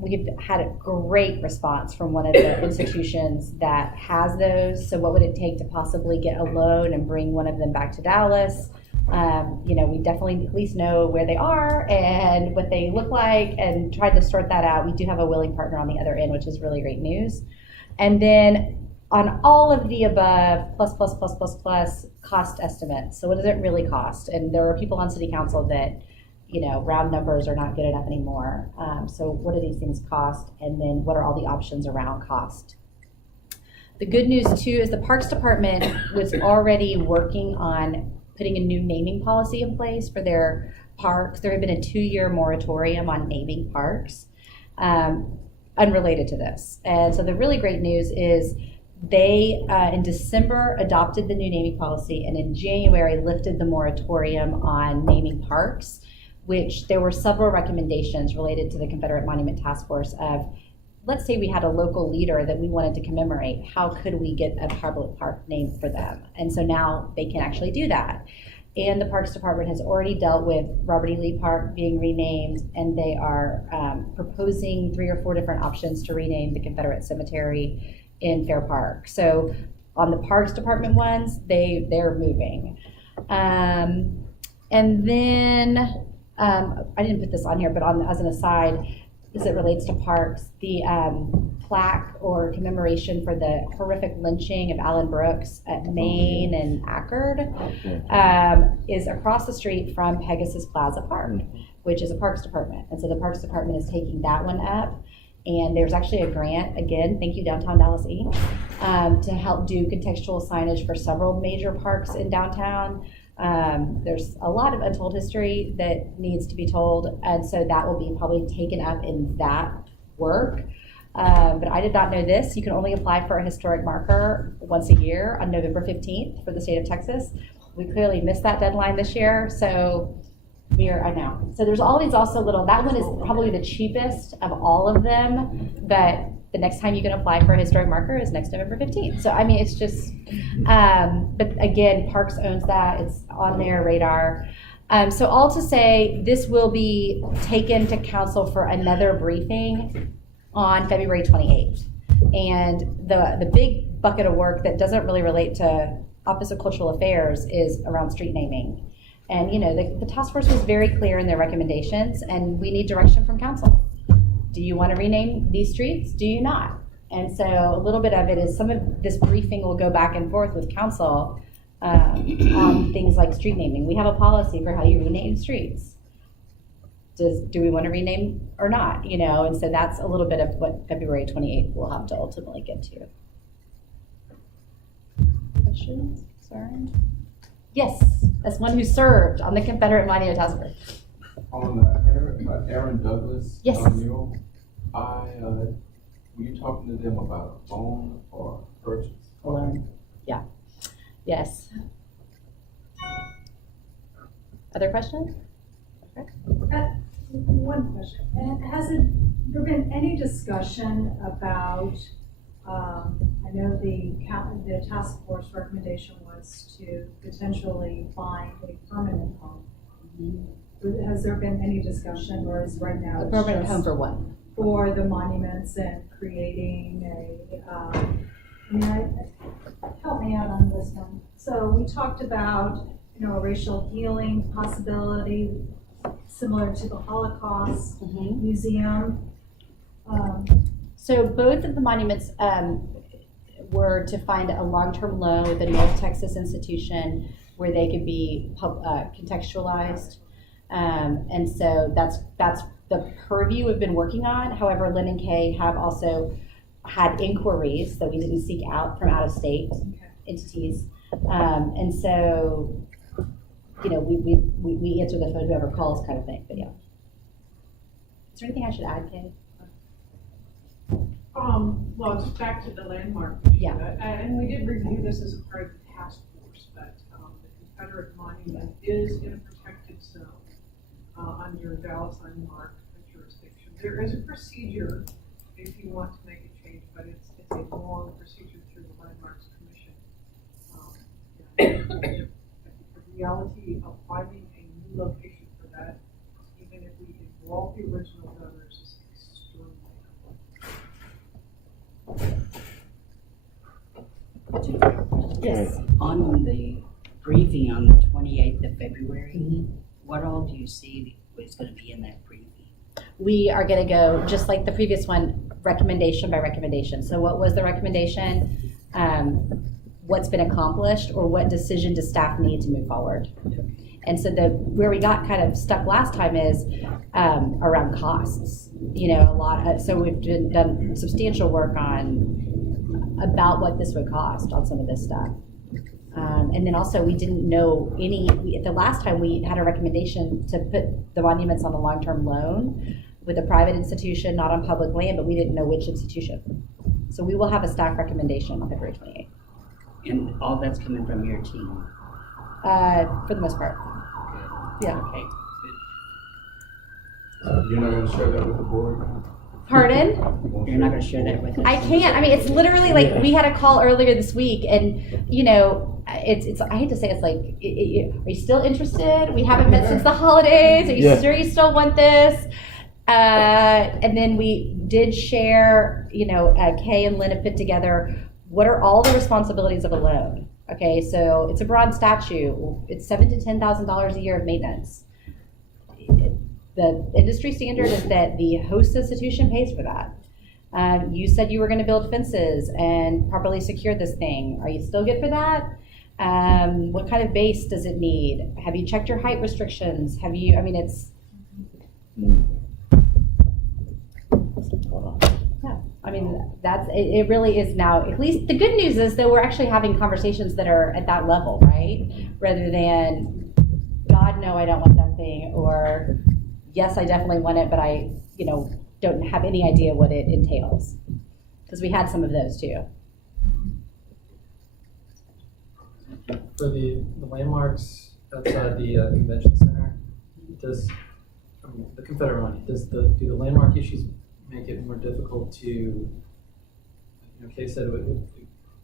We've had a great response from one of the institutions that has those. So what would it take to possibly get a loan and bring one of them back to Dallas? We definitely at least know where they are and what they look like, and tried to sort that out. We do have a willing partner on the other end, which is really great news. And then on all of the above, plus cost estimates. So what does it really cost? And there are people on City Council that, round numbers are not good enough anymore. So what do these things cost? And then what are all the options around cost? The good news too is the Parks Department was already working on putting a new naming policy in place for their parks. There had been a 2-year moratorium on naming parks, unrelated to this. And so the really great news is they, in December, adopted the new naming policy, and in January lifted the moratorium on naming parks, which there were several recommendations related to the Confederate Monument Task Force of, let's say we had a local leader that we wanted to commemorate, how could we get a public park named for them? And so now they can actually do that. And the Parks Department has already dealt with Robert E. Lee Park being renamed, and they are proposing 3 or 4 different options to rename the Confederate Cemetery in Fair Park. So On the Parks Department ones, they're moving. And then, I didn't put this on here, but as an aside, as it relates to parks, the plaque or commemoration for the horrific lynching of Alan Brooks at Maine and Ackerd is across the street from Pegasus Plaza Park, which is a Parks Department. And so the Parks Department is taking that one up. And there's actually a grant, again, thank you Downtown Dallas Inc., to help do contextual signage for several major parks in downtown. There's a lot of untold history that needs to be told, and so that will be probably taken up in that work. But I did not know this. You can only apply for a historic marker once a year on November 15th for the state of Texas. We clearly missed that deadline this year, so I know. So there's all these also little, that one is probably the cheapest of all of them, but the next time you can apply for a historic marker is next November 15th. So, I mean, it's just, but again, Parks owns that. It's on their radar. So all to say, this will be taken to council for another briefing on February 28th. And the big bucket of work that doesn't really relate to Office of Cultural Affairs is around street naming. And, you know, the task force was very clear in their recommendations, and we need direction from council. Do you want to rename these streets? Do you not? And so a little bit of it is some of this briefing will go back and forth with council on things like street naming. We have a policy for how you rename streets. Do we want to rename or not? You know, and so that's a little bit of what February 28th will have to ultimately get to. Questions? Sorry. Yes, as one who served on the Confederate Monument Task Force. On Aaron Douglas Yes. mural, were you talking to them about a loan or purchase? Yeah. Yes. Other questions? Okay. One question. Has there been any discussion about, I know the task force recommendation was to potentially find a permanent home. Has there been any discussion, or is right now A it's permanent just home for what? for the monuments and creating help me out on this one. So we talked about, a racial healing possibility similar to the Holocaust Museum. So both of the monuments were to find a long-term loan with a North Texas institution where they could be contextualized. And so that's the purview we've been working on. However, Lynn and Kay have also had inquiries that we didn't seek out from out-of-state entities. And so, we answer the phone, whoever calls kind of thing, but yeah. Is there anything I should add, Kay? Well, just back to the landmark. Yeah. And we did review this as a part of the task force, but the Confederate monument is in a protected zone under Dallas landmark jurisdiction. There is a procedure if you want to make a change, but it's a long procedure through the Landmarks Commission. The reality of finding a new location for that, even if we involve the original donors, is extremely important. Yes. On the briefing on the 28th of February, what all do you see is going to be in that briefing? We are going to go, just like the previous one, recommendation by recommendation. So what was the recommendation? What's been accomplished, or what decision does staff need to move forward? And so where we got kind of stuck last time is around costs. So we've done substantial work about what this would cost on some of this stuff. And then also we didn't know the last time we had a recommendation to put the monuments on a long-term loan with a private institution, not on public land, but we didn't know which institution. So we will have a staff recommendation on February 28th. And all that's coming from your team? For the most part. Yeah. Okay. You're not gonna share that with the board? Pardon? You're not gonna share that with us? I can't. I mean, it's literally like we had a call earlier this week, and it's. I hate to say, it's like, are you still interested? We haven't met since the holidays. Are you sure you still want this? And then we did share. Kay and Lynn have put together what are all the responsibilities of a loan? Okay, so it's a bronze statue. It's $7,000 to $10,000 a year of maintenance. The industry standard is that the host institution pays for that. You said you were going to build fences and properly secure this thing. Are you still good for that? What kind of base does it need? Have you checked your height restrictions? Have you, I mean, it's, yeah, I mean, it really is now, at least the good news is that we're actually having conversations that are at that level, right? Rather than, God, no, I don't want that thing, or yes, I definitely want it, but I, don't have any idea what it entails. Because we had some of those too. For the landmarks outside the convention center, the Confederate money, do the landmark issues make it more difficult to, Kay said it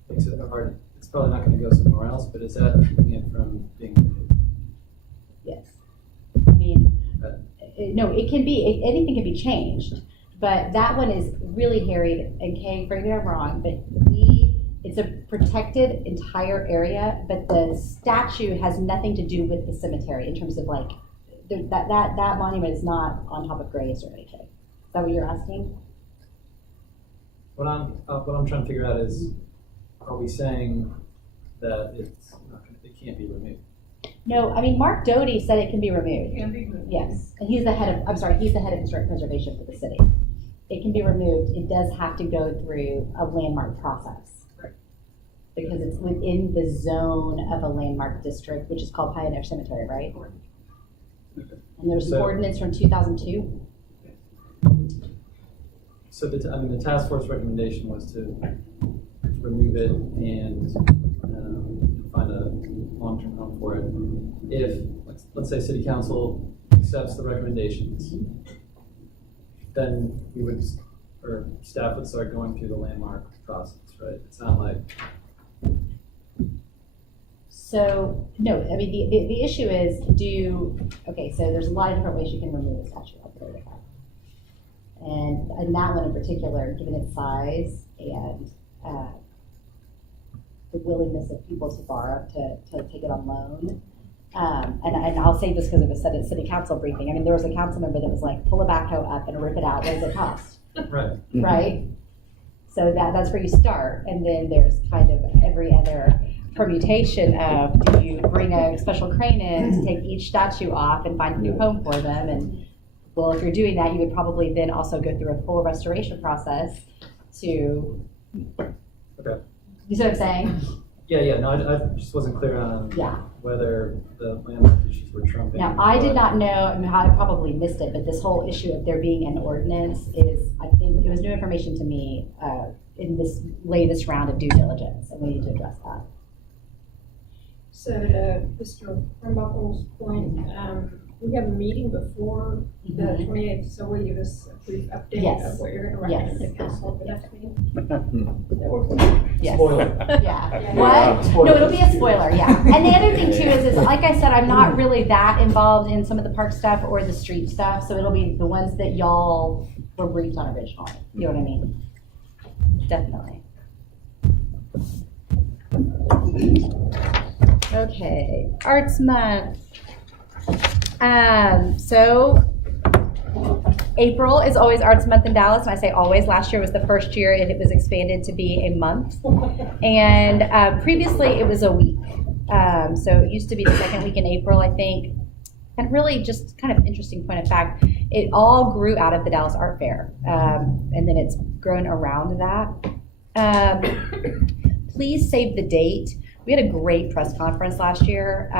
makes it hard, it's probably not going to go somewhere else, but is that keeping it from being removed? Yes. I mean, no, it can be, anything can be changed, but that one is really harried, and Kay, correct me if I'm wrong, but it's a protected entire area, but the statue has nothing to do with the cemetery in terms of like, that monument is not on top of graves or anything. Is that what you're asking? What I'm trying to figure out is, are we saying that it can't be removed? No, I mean, Mark Doty said it can be removed. It can be removed. Yes, and he's the head of historic preservation for the city. It can be removed. It does have to go through a landmark process. Right. Because it's within the zone of a landmark district, which is called Pioneer Cemetery, right? And there's an ordinance from 2002. So the task force recommendation was to remove it and find a long-term home for it. If, let's say city council accepts the recommendations, then we would, or staff would start going through the landmark process, right? It's not like. So, no, I mean, the issue is so there's a lot of different ways you can remove a statue. And that one in particular, given its size and the willingness of people to borrow, to take it on loan. And I'll say this because it was said at city council briefing. I mean, there was a council member that was like, pull a backhoe up and rip it out. What does it cost? Right. Right? So that's where you start. And then there's kind of every other permutation of, do you bring a special crane in to take each statue off and find a new home for them? And well, if you're doing that, you would probably then also go through a full restoration process to. Okay. You see what I'm saying? Yeah. No, I just wasn't clear on Yeah. whether the landmark issues were trumping. Now, I did not know, I mean, I probably missed it, but this whole issue of there being an ordinance is, I think, it was new information to me in this latest round of due diligence, and we need to address that. So to Mr. Hornbuckle's point, we have a meeting before the 28th, so will you give us a brief update Yes. of what you're going to recommend to Yes. council at the next meeting? That works. Yes. Spoiler. Yeah. What? No, it'll be a spoiler, yeah. And the other thing too is like I said, I'm not really that involved in some of the park stuff or the street stuff, so it'll be the ones that y'all were briefed on originally. You know what I mean? Definitely. Okay, Arts Month. So April is always Arts Month in Dallas, and I say always. Last year was the first year it was expanded to be a month, and previously it was a week. So it used to be the second week in April, I think. And really, just kind of interesting point of fact, it all grew out of the Dallas Art Fair, and then it's grown around that. Please save the date. We had a great press conference last year.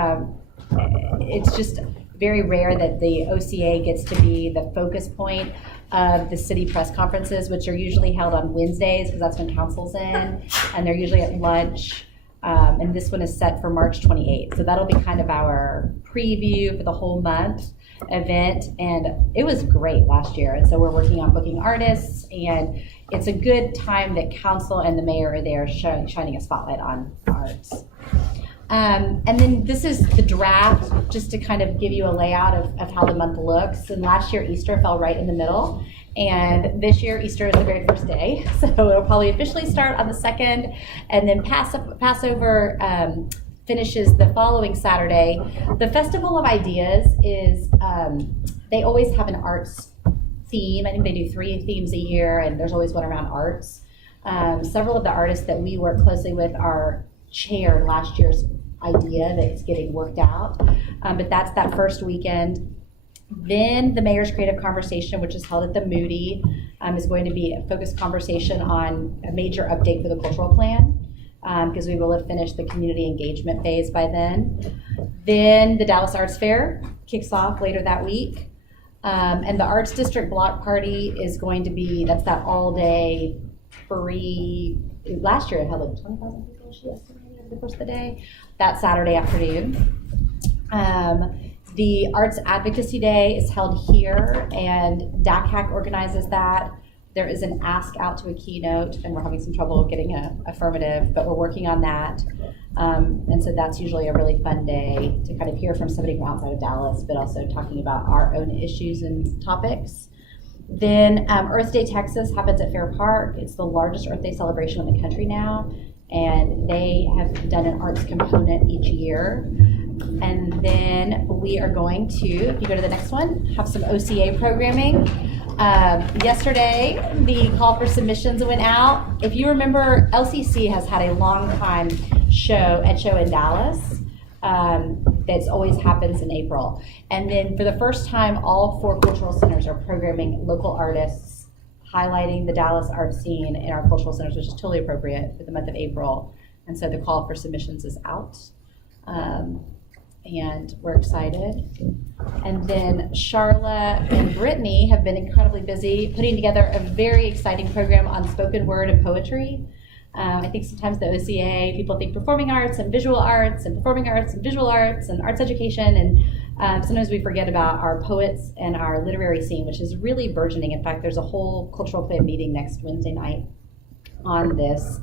It's just very rare that the OCA gets to be the focus point of the city press conferences, which are usually held on Wednesdays because that's when council's in, and they're usually at lunch. And this one is set for March 28th. So that'll be kind of our preview for the whole month event. And it was great last year. And so we're working on booking artists, and it's a good time that council and the mayor are there shining a spotlight on arts. And then this is the draft, just to kind of give you a layout of how the month looks. And last year, Easter fell right in the middle. And this year, Easter is the very first day, so it'll probably officially start on the 2nd, and then Passover finishes the following Saturday. The Festival of Ideas is, they always have an arts theme. I think they do 3 themes a year, and there's always one around arts. Several of the artists that we work closely with are chaired last year's idea that's getting worked out. But that's that first weekend. Then the Mayor's Creative Conversation, which is held at the Moody, is going to be a focused conversation on a major update for the cultural plan, because we will have finished the community engagement phase by then. Then the Dallas Arts Fair kicks off later that week. And the Arts District Block Party is going to be, that's that all-day free, last year it held like 20,000 people, she estimated, over the course of the day, that Saturday afternoon. The Arts Advocacy Day is held here, and DACAC organizes that. There is an ask out to a keynote, and we're having some trouble getting an affirmative, but we're working on that. And so that's usually a really fun day to kind of hear from somebody from outside of Dallas, but also talking about our own issues and topics. Then Earth Day Texas happens at Fair Park. It's the largest Earth Day celebration in the country now, and they have done an arts component each year. And then we are going to, if you go to the next one, have some OCA programming. Yesterday, the call for submissions went out. If you remember, LCC has had a long time Ed show in Dallas. That's always happens in April. And then for the first time, all 4 cultural centers are programming local artists, highlighting the Dallas art scene in our cultural centers, which is totally appropriate for the month of April. And so the call for submissions is out. And we're excited. And then Charla and Brittany have been incredibly busy putting together a very exciting program on spoken word and poetry. I think sometimes the OCA, people think performing arts and visual arts and performing arts and visual arts and arts education, and sometimes we forget about our poets and our literary scene, which is really burgeoning. In fact, there's a whole cultural plan meeting next Wednesday night on this.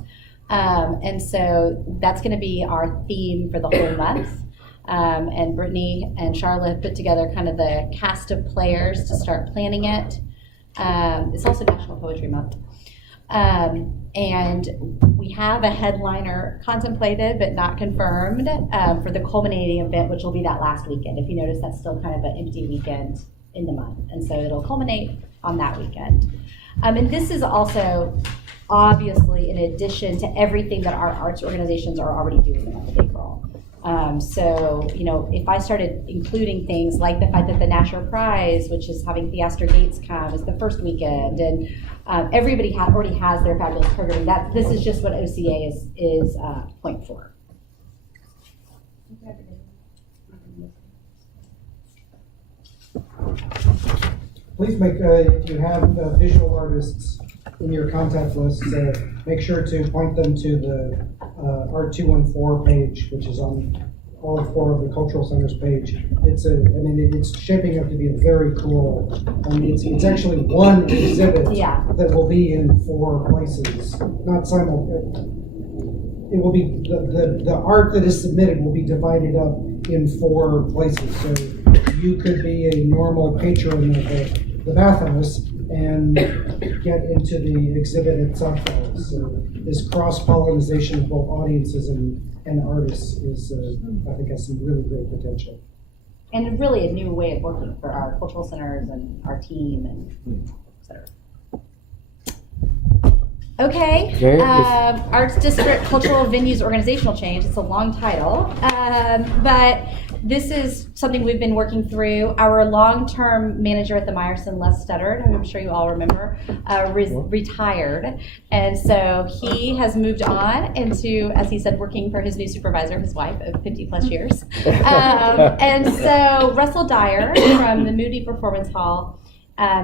And so that's going to be our theme for the whole month. And Brittany and Charlotte have put together kind of the cast of players to start planning it. It's also National Poetry Month. And we have a headliner contemplated but not confirmed for the culminating event, which will be that last weekend. If you notice, that's still kind of an empty weekend in the month. And so it'll culminate on that weekend. And this is also obviously in addition to everything that our arts organizations are already doing in the month of April. So, you know, if I started including things like the fact that the Nasher Prize, which is having Theaster Gates come, is the first weekend, and everybody already has their fabulous programming. This is just what OCA is point for. Please make, if you have visual artists in your contact list, make sure to point them to the Art 214 page, which is on all 4 of the cultural centers page. It's shaping up to be a very cool. It's actually one exhibit that will be in 4 places, not simultaneously. It will be the art that is submitted will be divided up in 4 places. So you could be a normal patron of the bathhouse and get into the exhibit itself. So this cross-pollination of both audiences and artists is, I think, has some really great potential. And really a new way of working for our cultural centers and our team and et cetera. Okay, Arts District Cultural Venues Organizational Change. It's a long title, but this is something we've been working through. Our long-term manager at the Meyerson, Les Studdard, who I'm sure you all remember, retired. And so he has moved on into, as he said, working for his new supervisor, his wife of 50 plus years. And so Russell Dyer from the Moody Performance Hall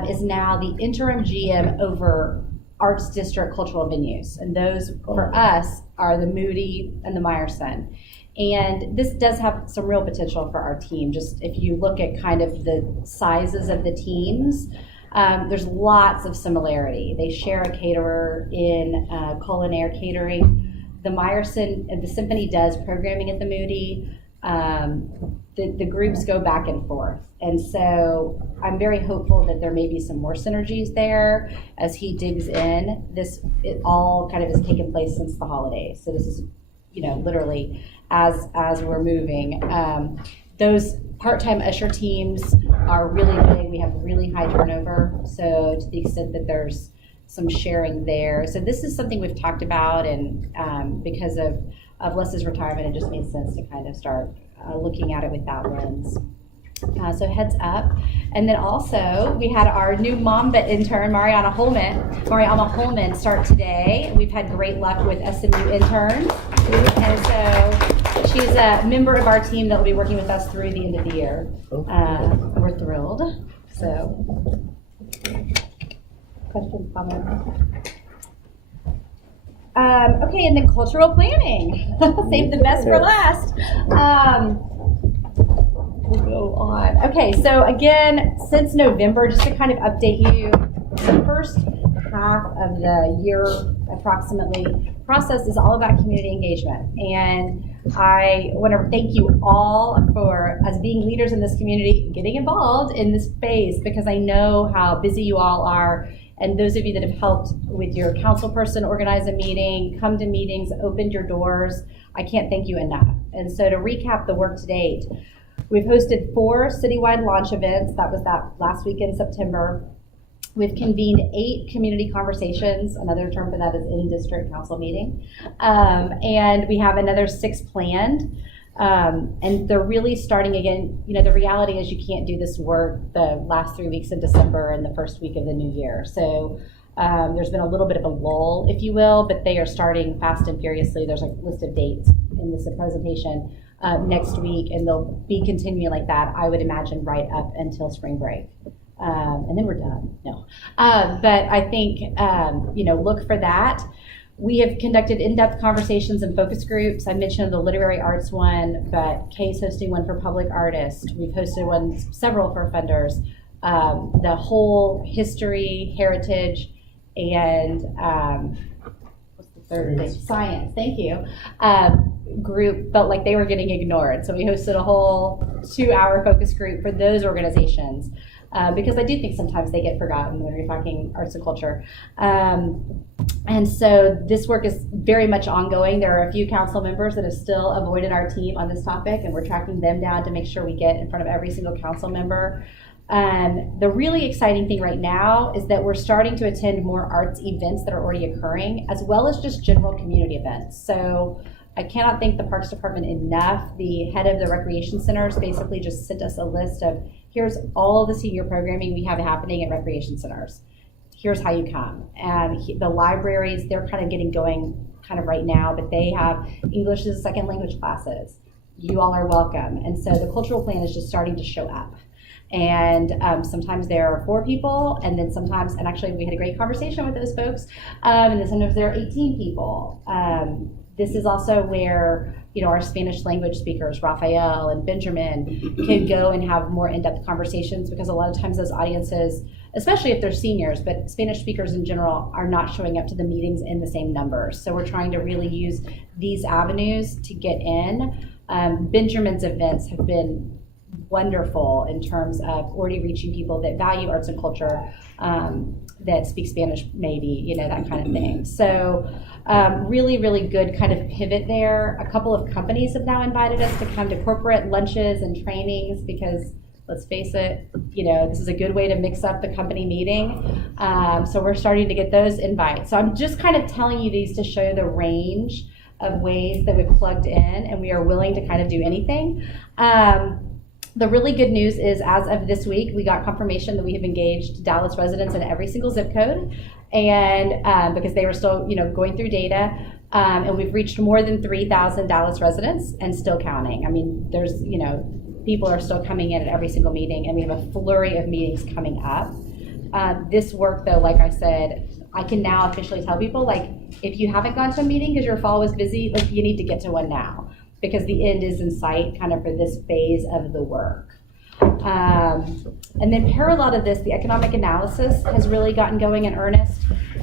is now the interim GM over Arts District Cultural Venues. And those for us are the Moody and the Meyerson. And this does have some real potential for our team. Just if you look at kind of the sizes of the teams, there's lots of similarity. They share a caterer in Culinaire Catering. The Meyerson, the Symphony does programming at the Moody. the groups go back and forth. And so I'm very hopeful that there may be some more synergies there as he digs in. It all kind of has taken place since the holidays. So this is, literally as we're moving. Those part-time usher teams are really big. We have really high turnover. So to the extent that there's some sharing there. So this is something we've talked about, and because of Les's retirement, it just made sense to kind of start looking at it with that lens. So heads up. And then also we had our new Mamba intern, Mariama Holman, start today. We've had great luck with SMU interns. And so she's a member of our team that will be working with us through the end of the year. We're thrilled. So questions, comments? Okay, and then cultural planning. Save the best for last. We'll go on. Okay, so again, since November, just to kind of update you, the first half of the year approximately process is all about community engagement. And I want to thank you all for, as being leaders in this community, getting involved in this space, because I know how busy you all are. And those of you that have helped with your council person organize a meeting, come to meetings, opened your doors, I can't thank you enough. And so to recap the work to date, we've hosted 4 citywide launch events. That was that last week in September. We've convened 8 community conversations. Another term for that is in-district council meeting. And we have another 6 planned. And they're really starting again. The reality is you can't do this work the last 3 weeks in December and the first week of the new year. So there's been a little bit of a lull, if you will, but they are starting fast and furiously. There's a list of dates in this presentation next week, and they'll be continuing like that, I would imagine, right up until spring break. And then we're done. No. But I think, look for that. We have conducted in-depth conversations and focus groups. I mentioned the literary arts one, but Kay's hosting one for public artists. We've hosted several for offenders. The whole history, heritage, and what's the third thing? Science. Thank you. Group felt like they were getting ignored. So we hosted a whole 2-hour focus group for those organizations. Because I do think sometimes they get forgotten when you're talking arts and culture. And so this work is very much ongoing. There are a few council members that have still avoided our team on this topic, and we're tracking them down to make sure we get in front of every single council member. The really exciting thing right now is that we're starting to attend more arts events that are already occurring, as well as just general community events. So I cannot thank the Parks Department enough. The head of the recreation centers basically just sent us a list of, here's all the senior programming we have happening at recreation centers. Here's how you come. And the libraries, they're kind of getting going kind of right now, but they have English as a second language classes. You all are welcome. And so the cultural plan is just starting to show up. And sometimes there are 4 people, and then sometimes, and actually we had a great conversation with those folks, and then sometimes there are 18 people. This is also where, our Spanish language speakers, Raphael and Benjamin, can go and have more in-depth conversations, because a lot of times those audiences, especially if they're seniors, but Spanish speakers in general, are not showing up to the meetings in the same numbers. So we're trying to really use these avenues to get in. Benjamin's events have been wonderful in terms of already reaching people that value arts and culture, that speak Spanish maybe, that kind of thing. So really, really good kind of pivot there. A couple of companies have now invited us to come to corporate lunches and trainings, because let's face it, this is a good way to mix up the company meeting. So we're starting to get those invites. So I'm just kind of telling you these to show the range of ways that we've plugged in, and we are willing to kind of do anything. The really good news is, as of this week, we got confirmation that we have engaged Dallas residents in every single zip code, and because they were still, going through data, and we've reached more than 3,000 Dallas residents and still counting. I mean, there's, people are still coming in at every single meeting, and we have a flurry of meetings coming up. This work, though, like I said, I can now officially tell people, if you haven't gone to a meeting because your fall was busy, you need to get to one now, because the end is in sight kind of for this phase of the work. And then parallel to this, the economic analysis has really gotten going in earnest.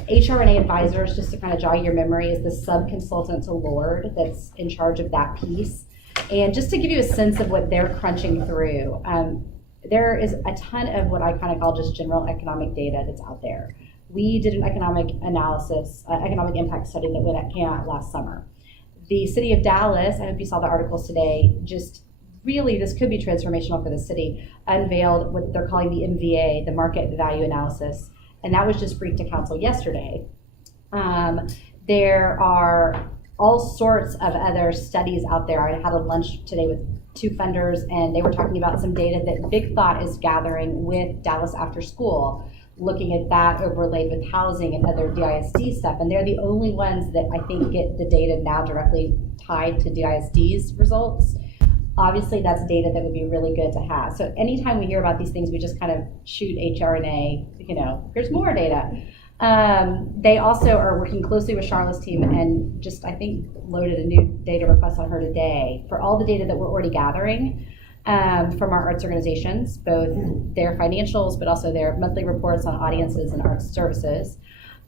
HRNA Advisors, just to kind of jog your memory, is the sub-consultant to LORD that's in charge of that piece. And just to give you a sense of what they're crunching through, there is a ton of what I kind of call just general economic data that's out there. We did an economic analysis, economic impact study that came out last summer. The city of Dallas, I hope you saw the articles today, just really, this could be transformational for the city, unveiled what they're calling the MVA, the market value analysis, and that was just briefed to council yesterday. There are all sorts of other studies out there. I had a lunch today with 2 funders, and they were talking about some data that Big Thought is gathering with Dallas After School, looking at that overlaid with housing and other DISD stuff. And they're the only ones that I think get the data now directly tied to DISD's results. Obviously, that's data that would be really good to have. So anytime we hear about these things, we just kind of shoot HRNA, here's more data. They also are working closely with Charlotte's team and just, I think, loaded a new data request on her today for all the data that we're already gathering from our arts organizations, both their financials, but also their monthly reports on audiences and arts services.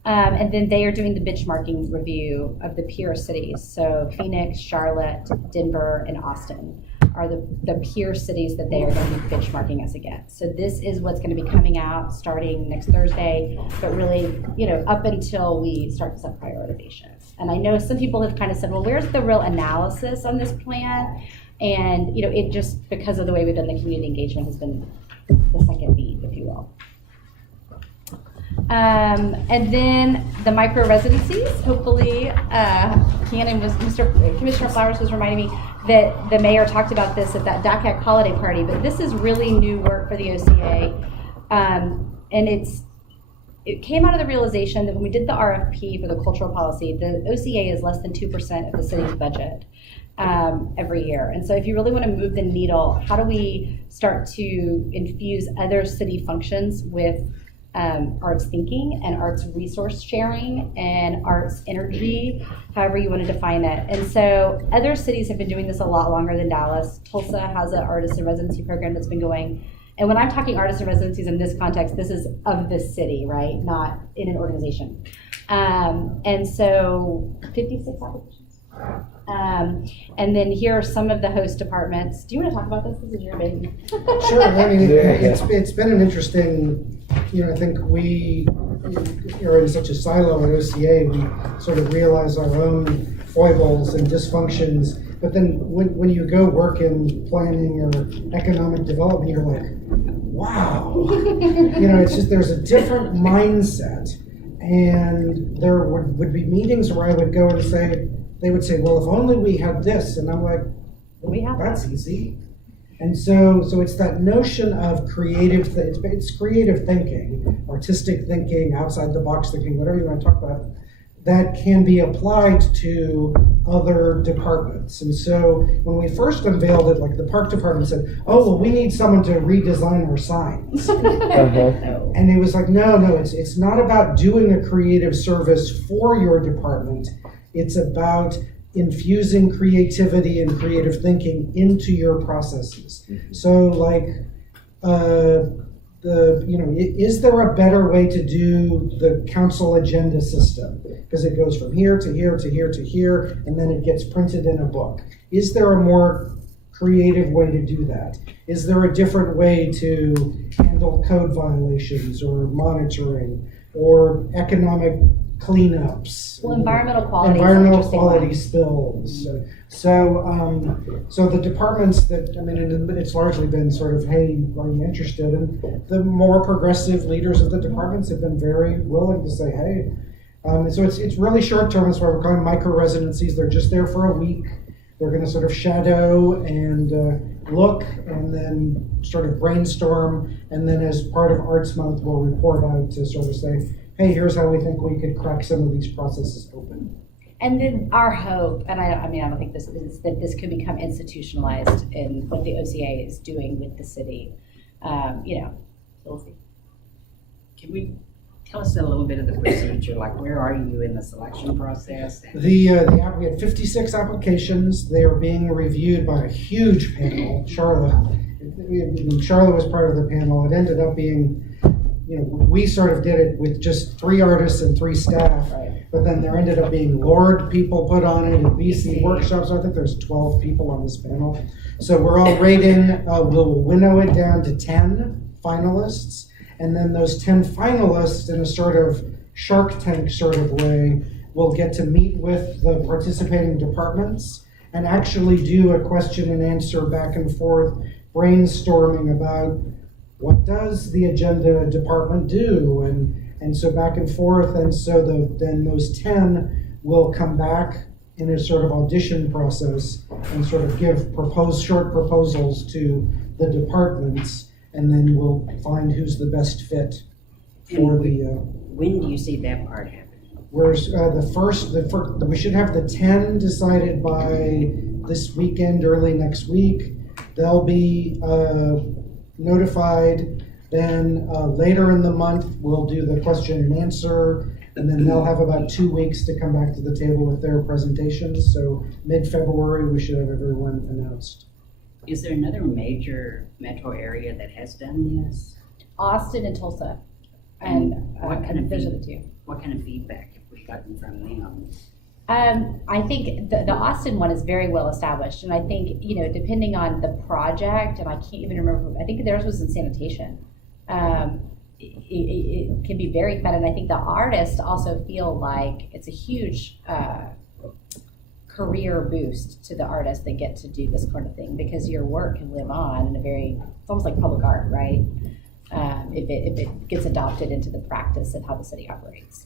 And then they are doing the benchmarking review of the peer cities. So Phoenix, Charlotte, Denver, and Austin are the peer cities that they are going to be benchmarking us against. So this is what's going to be coming out starting next Thursday, but really, up until we start to set prioritization. And I know some people have kind of said, well, where's the real analysis on this plan? And, it just, because of the way we've done the community engagement, has been the second beat, if you will. And then the micro residencies, hopefully, Commissioner Flowers was reminding me that the mayor talked about this at that DACAC holiday party, but this is really new work for the OCA. And it came out of the realization that when we did the RFP for the cultural policy, the OCA is less than 2% of the city's budget every year. And so if you really want to move the needle, how do we start to infuse other city functions with arts thinking and arts resource sharing and arts energy, however you want to define it. And so other cities have been doing this a lot longer than Dallas. Tulsa has an artist in residency program that's been going. And when I'm talking artist in residencies in this context, this is of the city, right? Not in an organization. And so 56 applications. And then here are some of the host departments. Do you want to talk about this? This is your baby. Sure. I mean, it's been an interesting, I think we are in such a silo at OCA, we sort of realize our own foibles and dysfunctions. But then when you go work in planning or economic development, you're like, wow. It's just, there's a different mindset. And there would be meetings where I would go and say, they would say, well, if only we had this. And I'm like, well, that's easy. And so it's that notion of creative, it's creative thinking, artistic thinking, outside the box thinking, whatever you want to talk about, that can be applied to other departments. And so when we first unveiled it, like the park department said, oh, well, we need someone to redesign our signs. And it was like, no, it's not about doing a creative service for your department. It's about infusing creativity and creative thinking into your processes. So is there a better way to do the council agenda system? Because it goes from here to here to here to here, and then it gets printed in a book. Is there a more creative way to do that? Is there a different way to handle code violations or monitoring or economic cleanups? Well, environmental quality. Environmental quality spills. So the departments that, it's largely been sort of, hey, are you interested? And the more progressive leaders of the departments have been very willing to say, hey. So it's really short term. That's why we're calling micro residencies. They're just there for a week. They're going to sort of shadow and look and then sort of brainstorm. And then as part of Arts Month, we'll report out to sort of say, hey, here's how we think we could crack some of these processes open. And then our hope, and I don't think this is, that this could become institutionalized in what the OCA is doing with the city. So we'll see. Can we tell us a little bit of the procedure? Like, where are you in the selection process? We had 56 applications. They are being reviewed by a huge panel. Charlotte was part of the panel. It ended up being we sort of did it with just 3 artists and 3 staff, but then there ended up being Lord people put on it and BC workshops. I think there's 12 people on this panel. So we're all rating, we'll winnow it down to 10 finalists, and then those 10 finalists in a sort of Shark Tank sort of way will get to meet with the participating departments and actually do a question and answer back and forth brainstorming about what does the agenda department do, and so back and forth, and so then those 10 will come back in a sort of audition process and sort of give short proposals to the departments, and then we'll find who's the best fit for the. When do you see that part happen? Whereas we should have the 10 decided by this weekend, early next week. They'll be notified. Then later in the month, we'll do the question and answer, and then they'll have about 2 weeks to come back to the table with their presentations. So mid-February, we should have everyone announced. Is there another major metro area that has done this? Austin and Tulsa. And what kind of those are the two. What kind of feedback have we gotten from them? I think the Austin one is very well established, and I think, depending on the project, and I can't even remember, I think theirs was in sanitation. It can be very fun, and I think the artists also feel like it's a huge career boost to the artists that get to do this kind of thing, because your work can live on in it's almost like public art, right? If it gets adopted into the practice of how the city operates.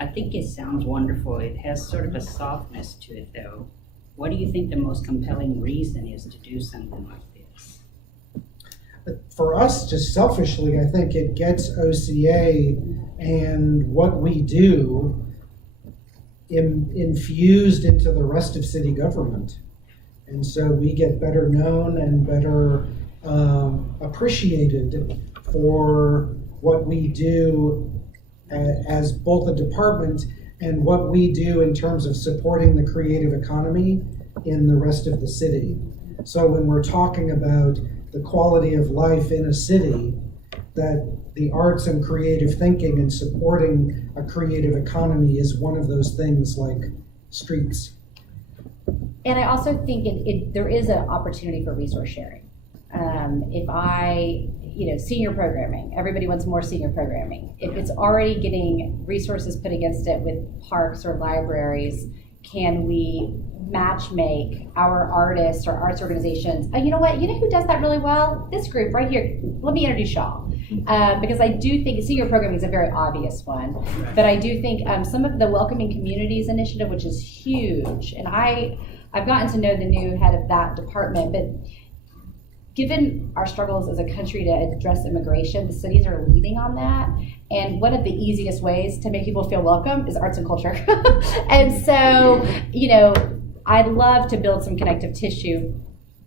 I think it sounds wonderful. It has sort of a softness to it, though. What do you think the most compelling reason is to do something like this? But for us, just selfishly, I think it gets OCA and what we do infused into the rest of city government. And so we get better known and better appreciated for what we do as both a department and what we do in terms of supporting the creative economy in the rest of the city. So when we're talking about the quality of life in a city, that the arts and creative thinking and supporting a creative economy is one of those things like streets. And I also think there is an opportunity for resource sharing. Senior programming, everybody wants more senior programming. If it's already getting resources put against it with parks or libraries, can we match make our artists or arts organizations? You know what? You know who does that really well? This group right here. Let me introduce y'all. Because I do think senior programming is a very obvious one, but I do think some of the Welcoming Communities initiative, which is huge, and I've gotten to know the new head of that department, but given our struggles as a country to address immigration, the cities are leading on that. And one of the easiest ways to make people feel welcome is arts and culture. And so, I'd love to build some connective tissue,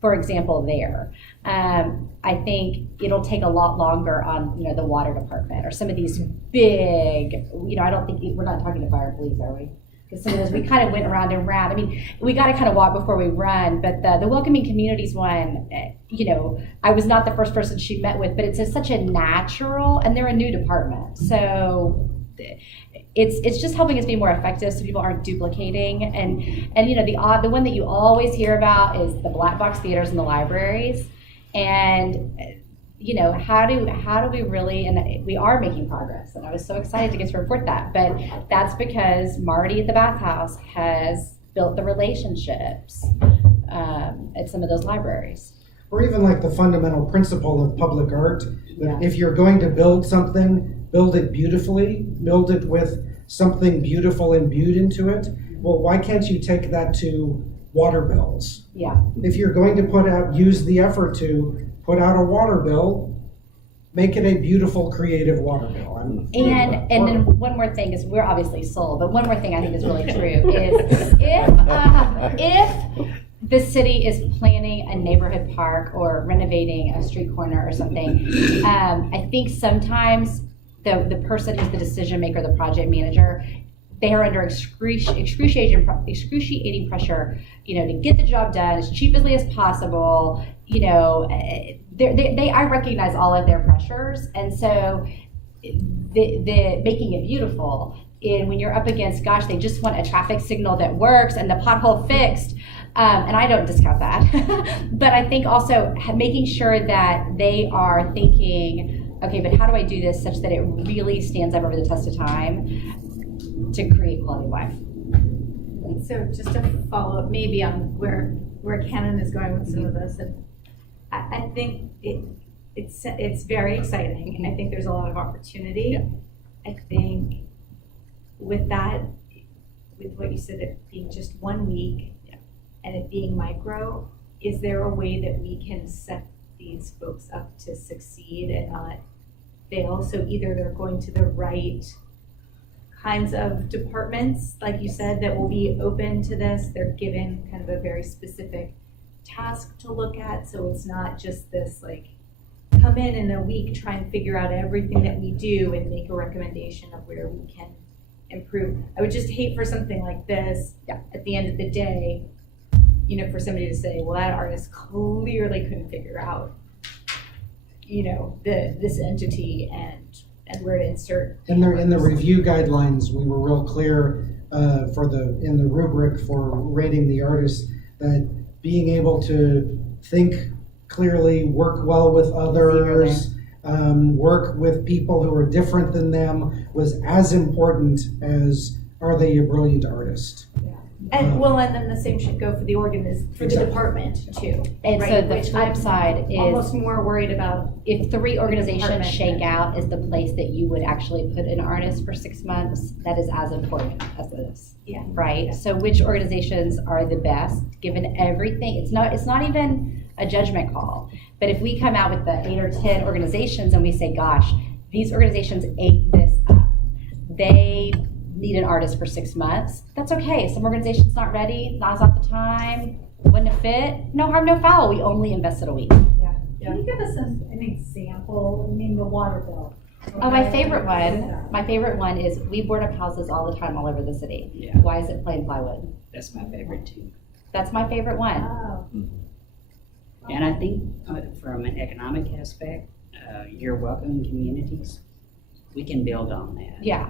for example, there. I think it'll take a lot longer on, the water department or some of these big, I don't think, we're not talking to fire and police, are we? Because some of those, we kind of went around and around. I mean, we got to kind of walk before we run, but the Welcoming Communities one, I was not the first person she met with, but it's such a natural, and they're a new department. So it's just helping us be more effective so people aren't duplicating. And the one that you always hear about is the black box theaters and the libraries. And how do we really, and we are making progress, and I was so excited to get to report that, but that's because Marty at the Bathhouse has built the relationships at some of those libraries. Or even like the fundamental principle of public art, that if you're going to build something, build it beautifully, build it with something beautiful imbued into it. Well, why can't you take that to water bills? Yeah. If you're going to use the effort to put out a water bill, make it a beautiful, creative water bill. And then one more thing is, we're obviously sold, but one more thing I think is really true is if the city is planning a neighborhood park or renovating a street corner or something, I think sometimes the person who's the decision maker, the project manager, they are under excruciating pressure, to get the job done as cheaply as possible. I recognize all of their pressures, and so the making it beautiful. And when you're up against, gosh, they just want a traffic signal that works and the pothole fixed. And I don't discount that. But I think also making sure that they are thinking, okay, but how do I do this such that it really stands up over the test of time to create quality of life? So just to follow up maybe on where Canon is going with some of this, and I think it's very exciting, and I think there's a lot of opportunity. Yeah. I think with that, with what you said, it being just 1 week, and it being micro, is there a way that we can set these folks up to succeed and not fail? So either they're going to the right kinds of departments, like you said, that will be open to this. They're given kind of a very specific task to look at, so it's not just this like, come in a week, try and figure out everything that we do and make a recommendation of where we can improve. I would just hate for something like this, at the end of the day, you know, for somebody to say, well, that artist clearly couldn't figure out, you know, this entity and where to insert. In the review guidelines, we were real clear in the rubric for rating the artist that being able to think clearly, work well with others, work with people who are different than them was as important as are they a brilliant artist. And well, and then the same should go for the the department too. And right? so the Which flip I'm side is almost more worried about. If 3 organizations department. shake out is the place that you would actually put an artist for 6 months, that is as important as this. Yeah. Right? So which organizations are the best given everything? It's not even a judgment call. But if we come out with the 8 or 10 organizations and we say, gosh, these organizations ate this up, they need an artist for 6 months, that's okay. Some organizations not ready, now's not the time, wouldn't it fit? No harm, no foul. We only invested a week. Can you give us an example? I mean, the water bill. Oh, my favorite one is we board up houses all the time all over the city. Yeah. Why is it plain plywood? That's my favorite too. That's my favorite one. Oh. And I think from an economic aspect, you're welcoming communities. We can build on that. Yeah.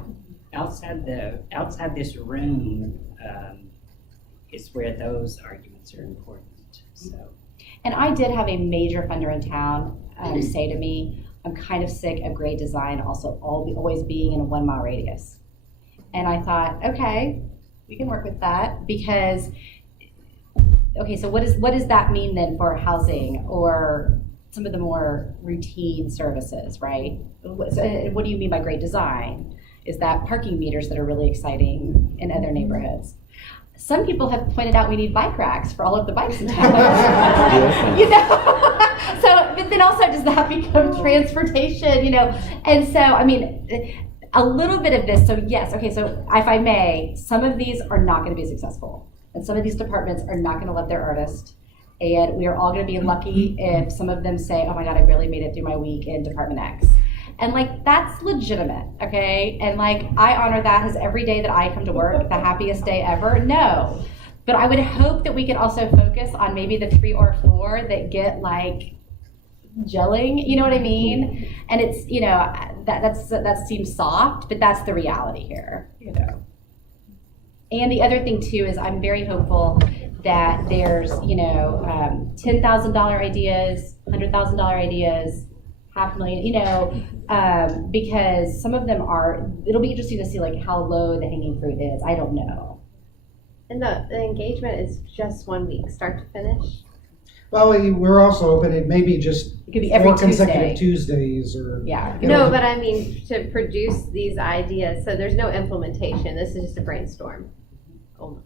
Outside this room is where those arguments are important. So. And I did have a major funder in town say to me, I'm kind of sick of great design also always being in a 1 mile radius. And I thought, okay, we can work with that because, okay, so what does that mean then for housing or some of the more routine services, right? What do you mean by great design? Is that parking meters that are really exciting in other neighborhoods? Some people have pointed out we need bike racks for all of the bikes in town. You know? So, but then also does that become transportation, you know? And so, I mean, a little bit of this, so yes, okay, so if I may, some of these are not gonna be successful. And some of these departments are not gonna love their artist. And we are all gonna be lucky if some of them say, oh my God, I barely made it through my week in Department X. And like, that's legitimate, okay? And like, I honor that as every day that I come to work, the happiest day ever, no. But I would hope that we could also focus on maybe the 3 or 4 that get like gelling, you know what I mean? And it's, you know, that seems soft, but that's the reality here, you know? And the other thing too is I'm very hopeful that there's, you know, $10,000 ideas, $100,000 ideas, $500,000, you know, because some of them it'll be interesting to see like how low the hanging fruit is. I don't know. And the engagement is just 1 week, start to finish? Well, we're also open, it may be just It could be every 4 consecutive Tuesday. Tuesdays or. Yeah. you know, No, but I mean, to produce these ideas, so there's no implementation, this is just a brainstorm. Oh,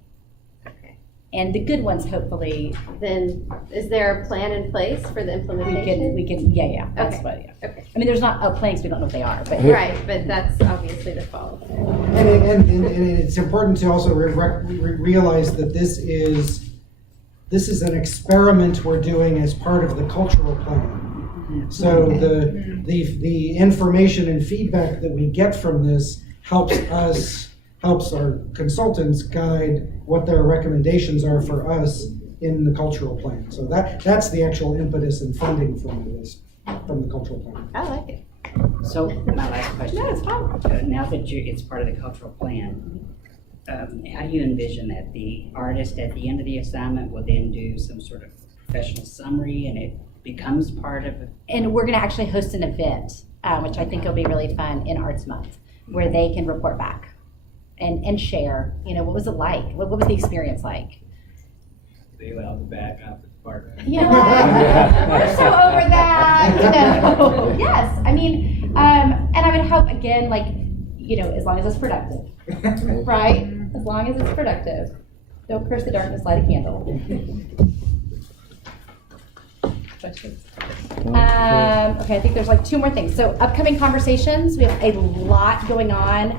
okay. And the good ones, hopefully. Then, is there a plan in place for the implementation? We can, yeah, that's Okay. what, yeah. Okay. I mean, there's not a plan because we don't know what they are, but. Right, but that's obviously the follow. And it's important to also realize that this is an experiment we're doing as part of the cultural plan. So the information and feedback that we get from this helps our consultants guide what their recommendations are for us in the cultural plan. So that's the actual impetus and funding from the cultural plan. I like it. So my last question. No, it's fine. Now that it's part of the cultural plan, how do you envision that the artist at the end of the assignment will then do some sort of professional summary and it becomes part of it? And we're gonna actually host an event, which I think will be really fun in Arts Month, where they can report back and share, what was it like? What was the experience like? They allow the back out the department. You know what? We're so over that, Yes, I mean, and I would hope, again, as long as it's productive, right? As long as it's productive. Don't curse the darkness, light a candle. Questions? Okay, I think there's 2 more things. So upcoming conversations, we have a lot going on.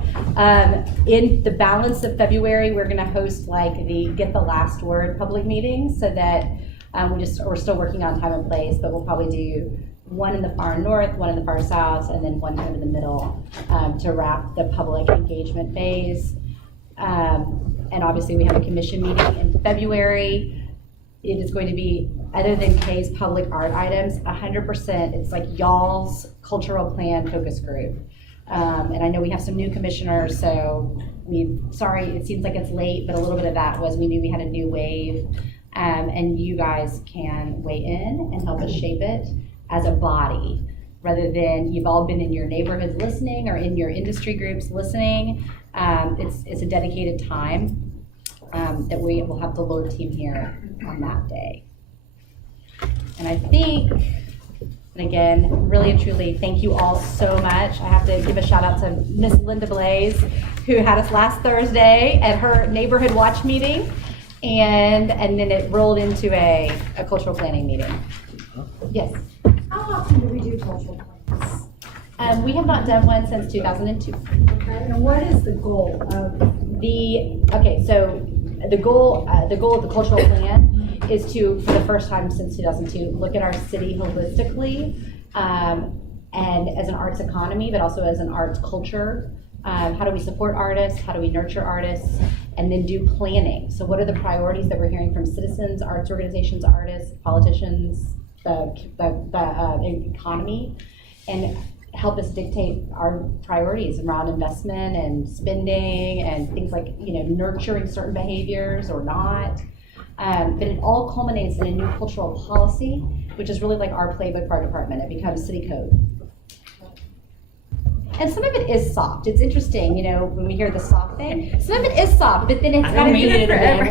In the balance of February, we're gonna host the Get the Last Word public meeting so that we're still working on time and place, but we'll probably do one in the far north, one in the far south, and then one kind of in the middle to wrap the public engagement phase. And obviously we have a commission meeting in February. It is going to be, other than Kay's public art items, 100%, it's y'all's cultural plan focus group. And I know we have some new commissioners, so sorry, it seems like it's late, but a little bit of that was we knew we had a new wave. And you guys can weigh in and help us shape it as a body, rather than you've all been in your neighborhoods listening or in your industry groups listening. It's a dedicated time that we will have the Lord team here on that day. And I think, and again, really and truly, thank you all so much. I have to give a shout out to Miss Linda Blaze, who had us last Thursday at her neighborhood watch meeting. And then it rolled into a cultural planning meeting. Yes? How often do we do cultural plans? We have not done one since 2002. Okay, and what is the goal of? So the goal of the cultural plan is to, for the first time since 2002, look at our city holistically, and as an arts economy, but also as an arts culture. How do we support artists? How do we nurture artists? And then do planning. So what are the priorities that we're hearing from citizens, arts organizations, artists, politicians, the economy, and help us dictate our priorities around investment and spending and things like, nurturing certain behaviors or not. But it all culminates in a new cultural policy, which is really like our playbook for our department. It becomes city code. And some of it is soft. It's interesting, when we hear the soft thing. Some of it is soft, but then it's got to be.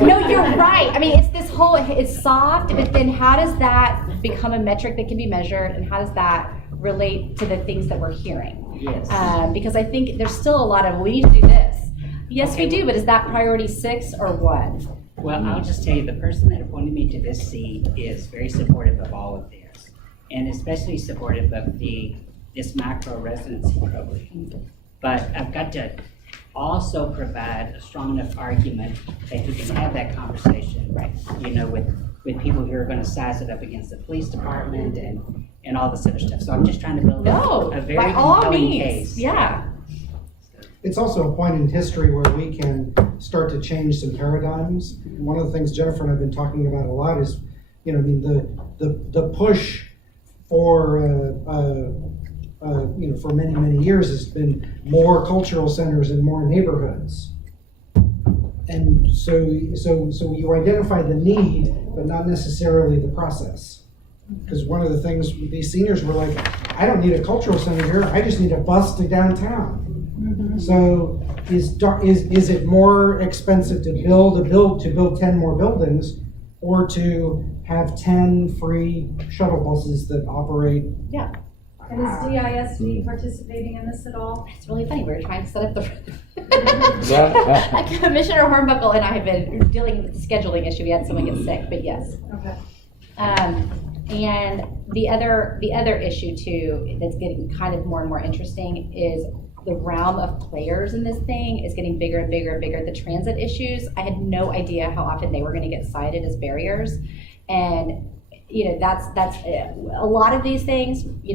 No, you're right. I mean, it's soft, but then how does that become a metric that can be measured, and how does that relate to the things that we're hearing? Yes. Because I think there's still a lot of, we need to do this. Yes, we do, but is that priority 6 or 1? Well, I'll just tell you, the person that appointed me to this seat is very supportive of all of this, and especially supportive of this macro residency program. But I've got to also provide a strong enough argument that you can have that conversation, right? With people who are going to size it up against the police department and all this other stuff. So I'm just trying to build a very by all compelling means, case. yeah. It's also a point in history where we can start to change some paradigms. One of the things Jennifer and I have been talking about a lot is, the push for for many, many years has been more cultural centers and more neighborhoods. And so you identify the need, but not necessarily the process. Because one of the things these seniors were like, I don't need a cultural center here, I just need a bus to downtown. Mm-hmm. So is it more expensive to build 10 more buildings, or to have 10 free shuttle buses that operate? Yeah. And is DISD participating in this at all? It's really funny. We were trying to set up Commissioner Hornbuckle and I have been dealing with the scheduling issue. We had someone get sick, but yes. Okay. And the other issue too that's getting kind of more and more interesting is the realm of players in this thing is getting bigger and bigger and bigger. The transit issues, I had no idea how often they were going to get cited as barriers, and that's a lot of these things. We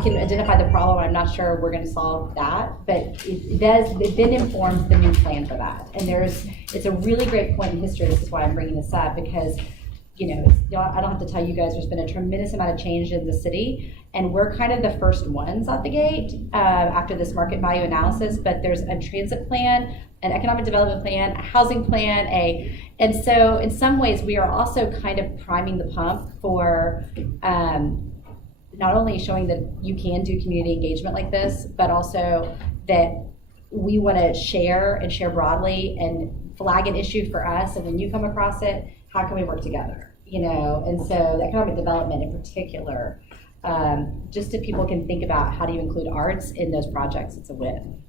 can identify the problem. I'm not sure we're going to solve that, but it then informs the new plan for that. And it's a really great point in history. This is why I'm bringing this up, because I don't have to tell you guys, there's been a tremendous amount of change in the city, and we're kind of the first ones out the gate after this market value analysis, but there's a transit plan, an economic development plan, a housing plan, and so in some ways we are also kind of priming the pump for not only showing that you can do community engagement like this, but also that we want to share broadly and flag an issue for us, and when you come across it, how can we work together? And so the economic development in particular, just if people can think about how do you include arts in those projects, it's a win.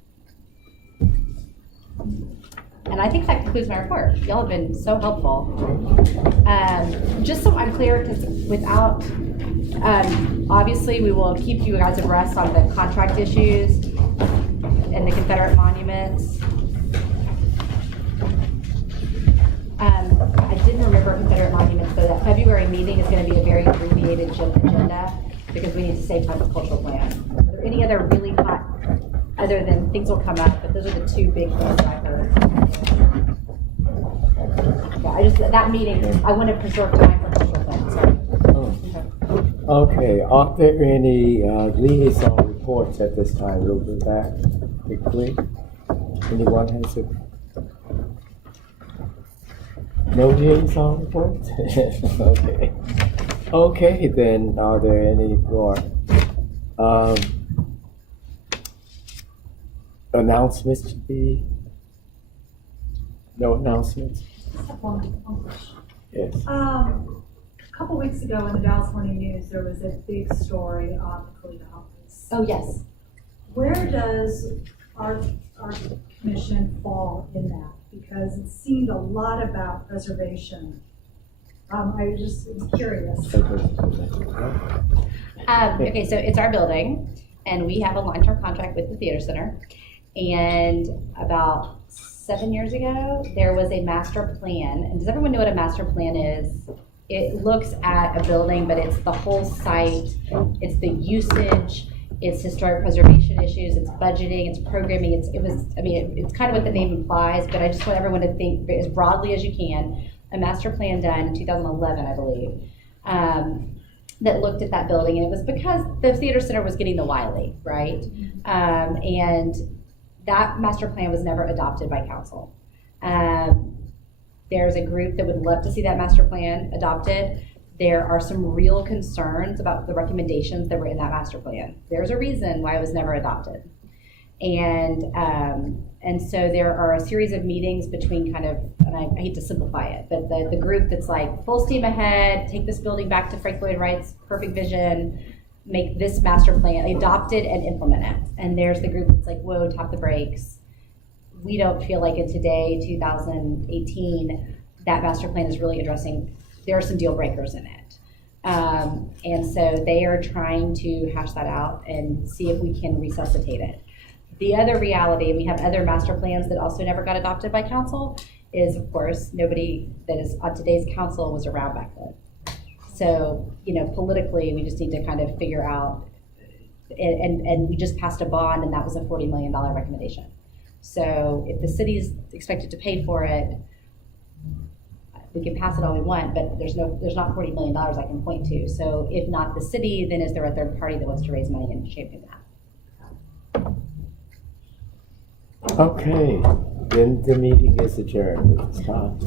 And I think that concludes my report. Y'all have been so helpful. Just so I'm clear, because without, obviously we will keep you guys abreast on the contract issues and the Confederate monuments. I didn't remember Confederate monuments, so that February meeting is going to be a very abbreviated agenda because we need to save time for cultural plan. Are there any other really hot, other than things will come up, but those are the two big things that I heard. Yeah, that meeting, I want to preserve time for cultural plan, so. Okay, are there any liaison reports at this time? We'll do that quickly. Anyone has a... No liaison reports? Okay. Okay, then are there any more announcements to be? No announcements? Just have one question. Yes. A couple weeks ago in the Dallas Morning News, there was a big story on the Kalita Office. Oh, yes. Where does our commission fall in that? Because it seemed a lot about preservation. I was just curious. Okay, so it's our building, and we have a long-term contract with the theater center. And about 7 years ago, there was a master plan. And does everyone know what a master plan is? It looks at a building, but it's the whole site, it's the usage, it's historic preservation issues, it's budgeting, it's programming, it's kind of what the name implies, but I just want everyone to think as broadly as you can. A master plan done in 2011, I believe, that looked at that building, and it was because the theater center was getting the Wiley, right? And that master plan was never adopted by council. There's a group that would love to see that master plan adopted. There are some real concerns about the recommendations that were in that master plan. There's a reason why it was never adopted. And so there are a series of meetings between kind of, and I hate to simplify it, but the group that's like full steam ahead, take this building back to Frank Lloyd Wright's perfect vision, make this master plan, adopt it and implement it. And there's the group that's like, whoa, tap the brakes. We don't feel like in today, 2018, that master plan is really addressing, there are some deal breakers in it. And so they are trying to hash that out and see if we can resuscitate it. The other reality, and we have other master plans that also never got adopted by council, is of course, nobody that is on today's council was around back then. So, politically, we just need to kind of figure out, and we just passed a bond, and that was a $40 million recommendation. So if the city's expected to pay for it, we can pass it all we want, but there's not $40 million I can point to. So if not the city, then is there a third party that wants to raise money and champion that? Okay, then the meeting is adjourned. It's time.